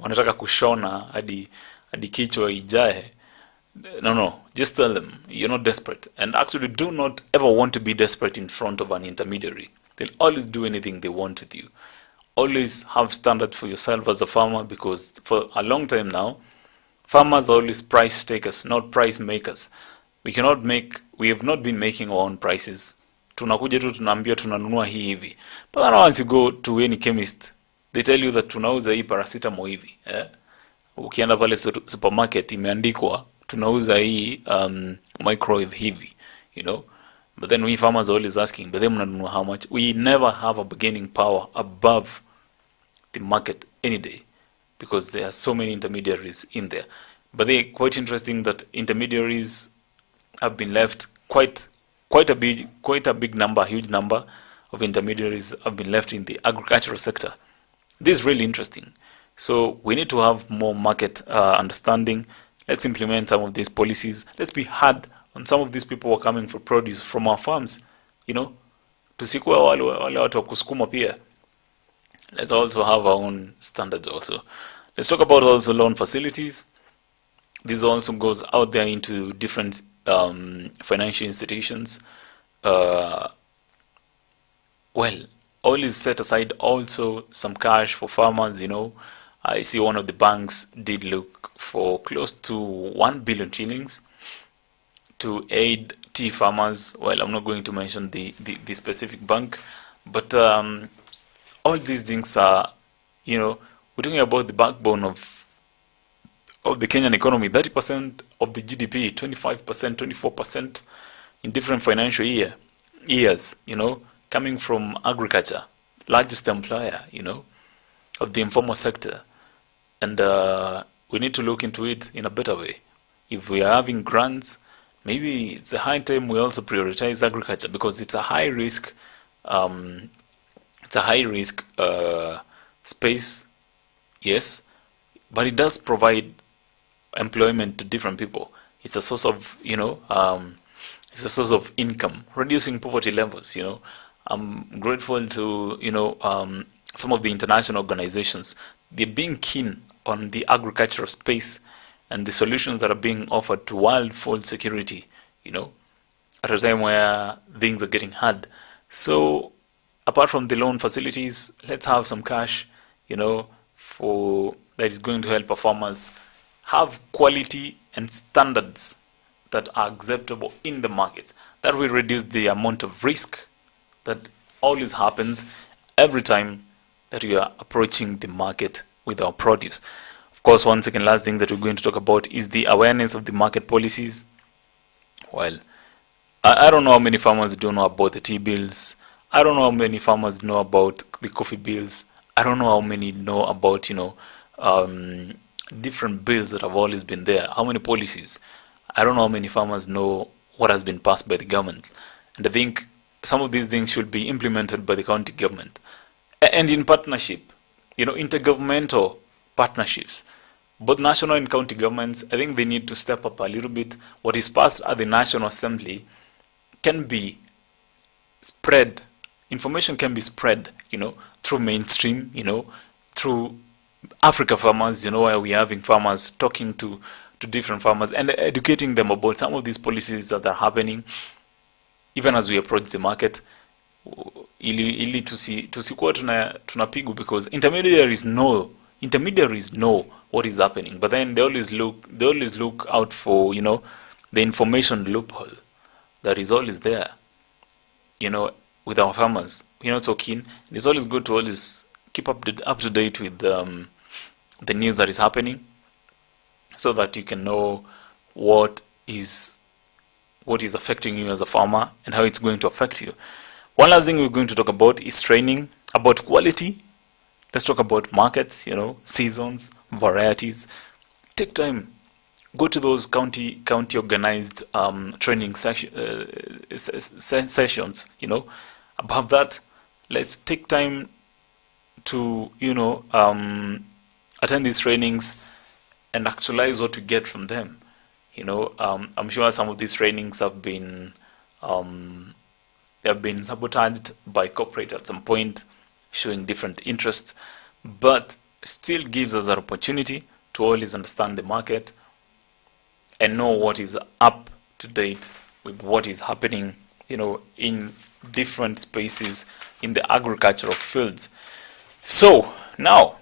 wanataka kushona hadi kichwa ijae. No, just tell them you're not desperate, and actually do not ever want to be desperate in front of an intermediary. They'll always do anything they want with you. Always have standards for yourself as a farmer, because for a long time now, farmers are always price takers, not price makers. We have not been making our own prices. Tunakuja tu tunaambia tunanunua hii hivi. But then once you go to any chemist, they tell you that tunauza hii paracetamol hivi. Ukienda pale supermarket imeandikwa tunauza hii microwave hivi, you know. But then we farmers are always asking, but then mnanunua how much? We never have a bargaining power above the market any day, because there are so many intermediaries in there. But they quite interesting that intermediaries have been left quite a big number, huge number of intermediaries have been left in the agricultural sector. This is really interesting. So we need to have more market understanding. Let's implement some of these policies. Let's be hard on some of these people who are coming for produce from our farms. Tusikuwa wale watu wa kusukuma pia. Let's also have our own standards also. Let's talk about also loan facilities. This also goes out there into different financial institutions. Always set aside also some cash for farmers. I see one of the banks did look for close to 1 billion shillings to aid tea farmers. Well, I'm not going to mention the specific bank, but all these things are, we're talking about the backbone of the Kenyan economy. 30% of the GDP, 25%, 24% in different financial years, coming from agriculture, largest employer, of the informal sector. And we need to look into it in a better way. If we are having grants, maybe it's a high time we also prioritize agriculture, because it's a high risk space, yes, but it does provide employment to different people. It's a source of it's a source of income, reducing poverty levels. I'm grateful to some of the international organizations. They're being keen on the agricultural space and the solutions that are being offered to world food security, at a time where things are getting hard. So apart from the loan facilities, let's have some cash, for that is going to help our farmers have quality and standards that are acceptable in the market. That will reduce the amount of risk that always happens every time that we are approaching the market with our produce. Of course, one second last thing that we're going to talk about is the awareness of the market policies. Well, I don't know how many farmers don't know about the tea bills. I don't know how many farmers know about the coffee bills. I don't know how many know about, different bills that have always been there. How many policies? I don't know how many farmers know what has been passed by the government. And I think some of these things should be implemented by the county government. And in partnership, intergovernmental partnerships. Both national and county governments, I think they need to step up a little bit. What is passed at the National Assembly can be spread. Information can be spread, through mainstream, through Africa farmers, where we're having farmers talking to different farmers and educating them about some of these policies that are happening, even as we approach the market, ili tusikuwa tunapigwa, because intermediaries know what is happening, but then they always look out for the information loophole that is always there, with our farmers. We're not so keen. It's always good to always keep up to date with the news that is happening, so that you can know what is affecting you as a farmer and how it's going to affect you. One last thing we're going to talk about is training about quality. Let's talk about markets, seasons, varieties. Take time. Go to those county organized training sessions, Above that, let's take time to, attend these trainings and actualize what we get from them. I'm sure some of these trainings have been sabotaged by corporate at some point, showing different interests, but still gives us an opportunity to always understand the market and know what is up to date with what is happening, in different spaces in the agricultural fields. So now,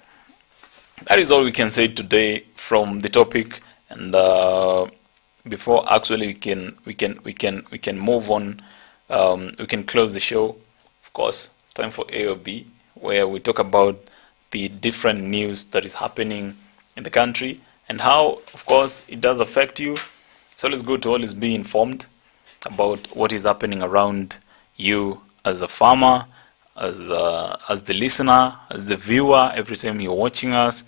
that is all we can say today from the topic. And before actually we can move on, we can close the show. Of course, time for A or B, where we talk about the different news that is happening in the country and how, of course, it does affect you. So let's go to always be informed about what is happening around you as a farmer, as the listener, as the viewer, every time you're watching us.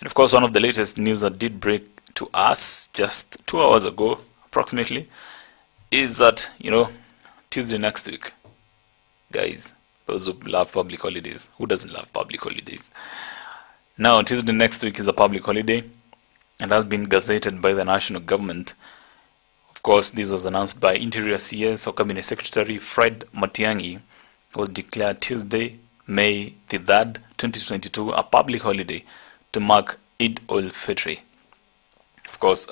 And of course, one of the latest news that did break to us just 2 hours ago, approximately, is that, Tuesday next week, guys, those who love public holidays, who doesn't love public holidays? Now, Tuesday next week is a public holiday and has been gazetted by the national government. Of course, this was announced by Interior CS or Cabinet Secretary Fred Matiang'i. Was declared Tuesday, May the 3rd, 2022, a public holiday to mark Eid al-Fitr. Of course,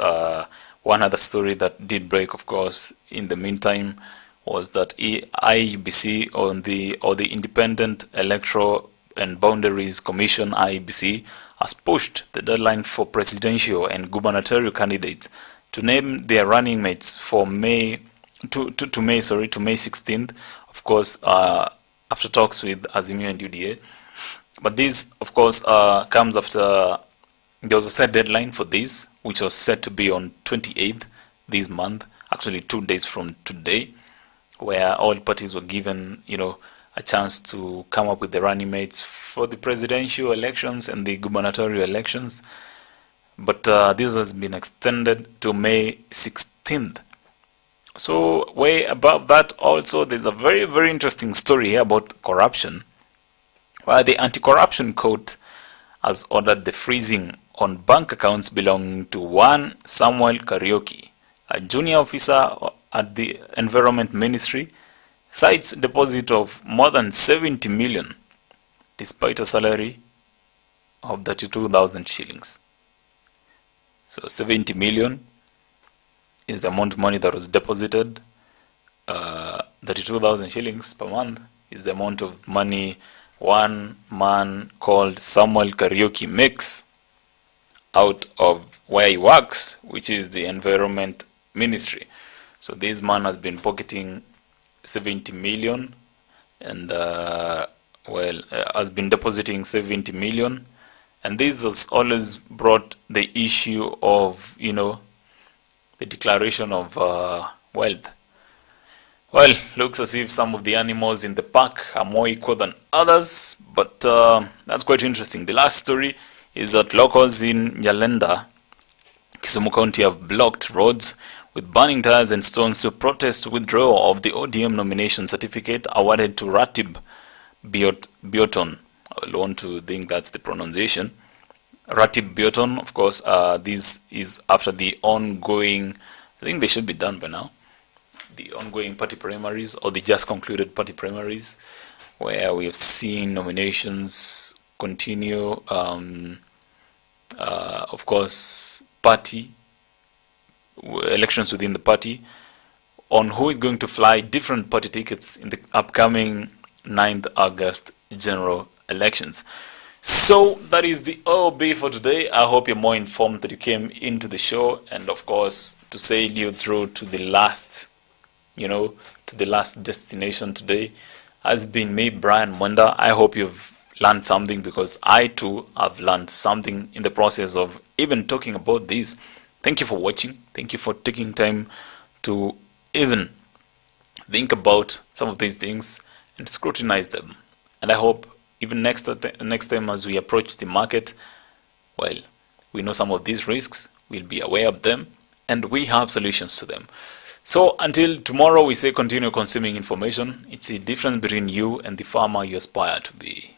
one other story that did break, of course, in the meantime, was that IEBC or the Independent Electoral and Boundaries Commission (IEBC) has pushed the deadline for presidential and gubernatorial candidates to name their running mates for May 16th. Of course, after talks with Azimio and UDA. But this, of course, comes after there was a set deadline for this, which was set to be on 28th this month, actually 2 days from today, where all parties were given, a chance to come up with the running mates for the presidential elections and the gubernatorial elections. But this has been extended to May 16th. So way above that, also, there's a very, very interesting story here about corruption, where the anti-corruption court has ordered the freezing on bank accounts belonging to one Samuel Karaoke, a junior officer at the Environment Ministry, cites deposit of more than 70 million, despite a salary of 32,000 shillings. So 70 million is the amount of money that was deposited. 32,000 shillings per month is the amount of money one man called Samuel Karaoke makes out of where he works, which is the Environment Ministry. So this man has been pocketing 70 million and has been depositing 70 million, and this has always brought the issue of the declaration of wealth. Well, looks as if some of the animals in the park are more equal than others, but that's quite interesting. The last story is that locals in Nyalenda, Kisumu County, have blocked roads with burning tires and stones to protest withdrawal of the ODM nomination certificate awarded to Ratib Bioton. I want to think that's the pronunciation. Ratib Bioton, of course, this is after the ongoing, I think they should be done by now, the ongoing party primaries or the just concluded party primaries, where we have seen nominations continue. Of course, party elections within the party on who is going to fly different party tickets in the upcoming 9th August general elections. So that is the OB for today. I hope you're more informed that you came into the show, and of course to sail you through to the last, to the last destination today has been me, Brian Mwenda. I hope you've learned something, because I too have learned something in the process of even talking about this. Thank you for watching. Thank you for taking time to even think about some of these things and scrutinize them. And I hope even next time as we approach the market, well, we know some of these risks, we'll be aware of them, and we have solutions to them. So until tomorrow, we say continue consuming information. It's the difference between you and the farmer you aspire to be.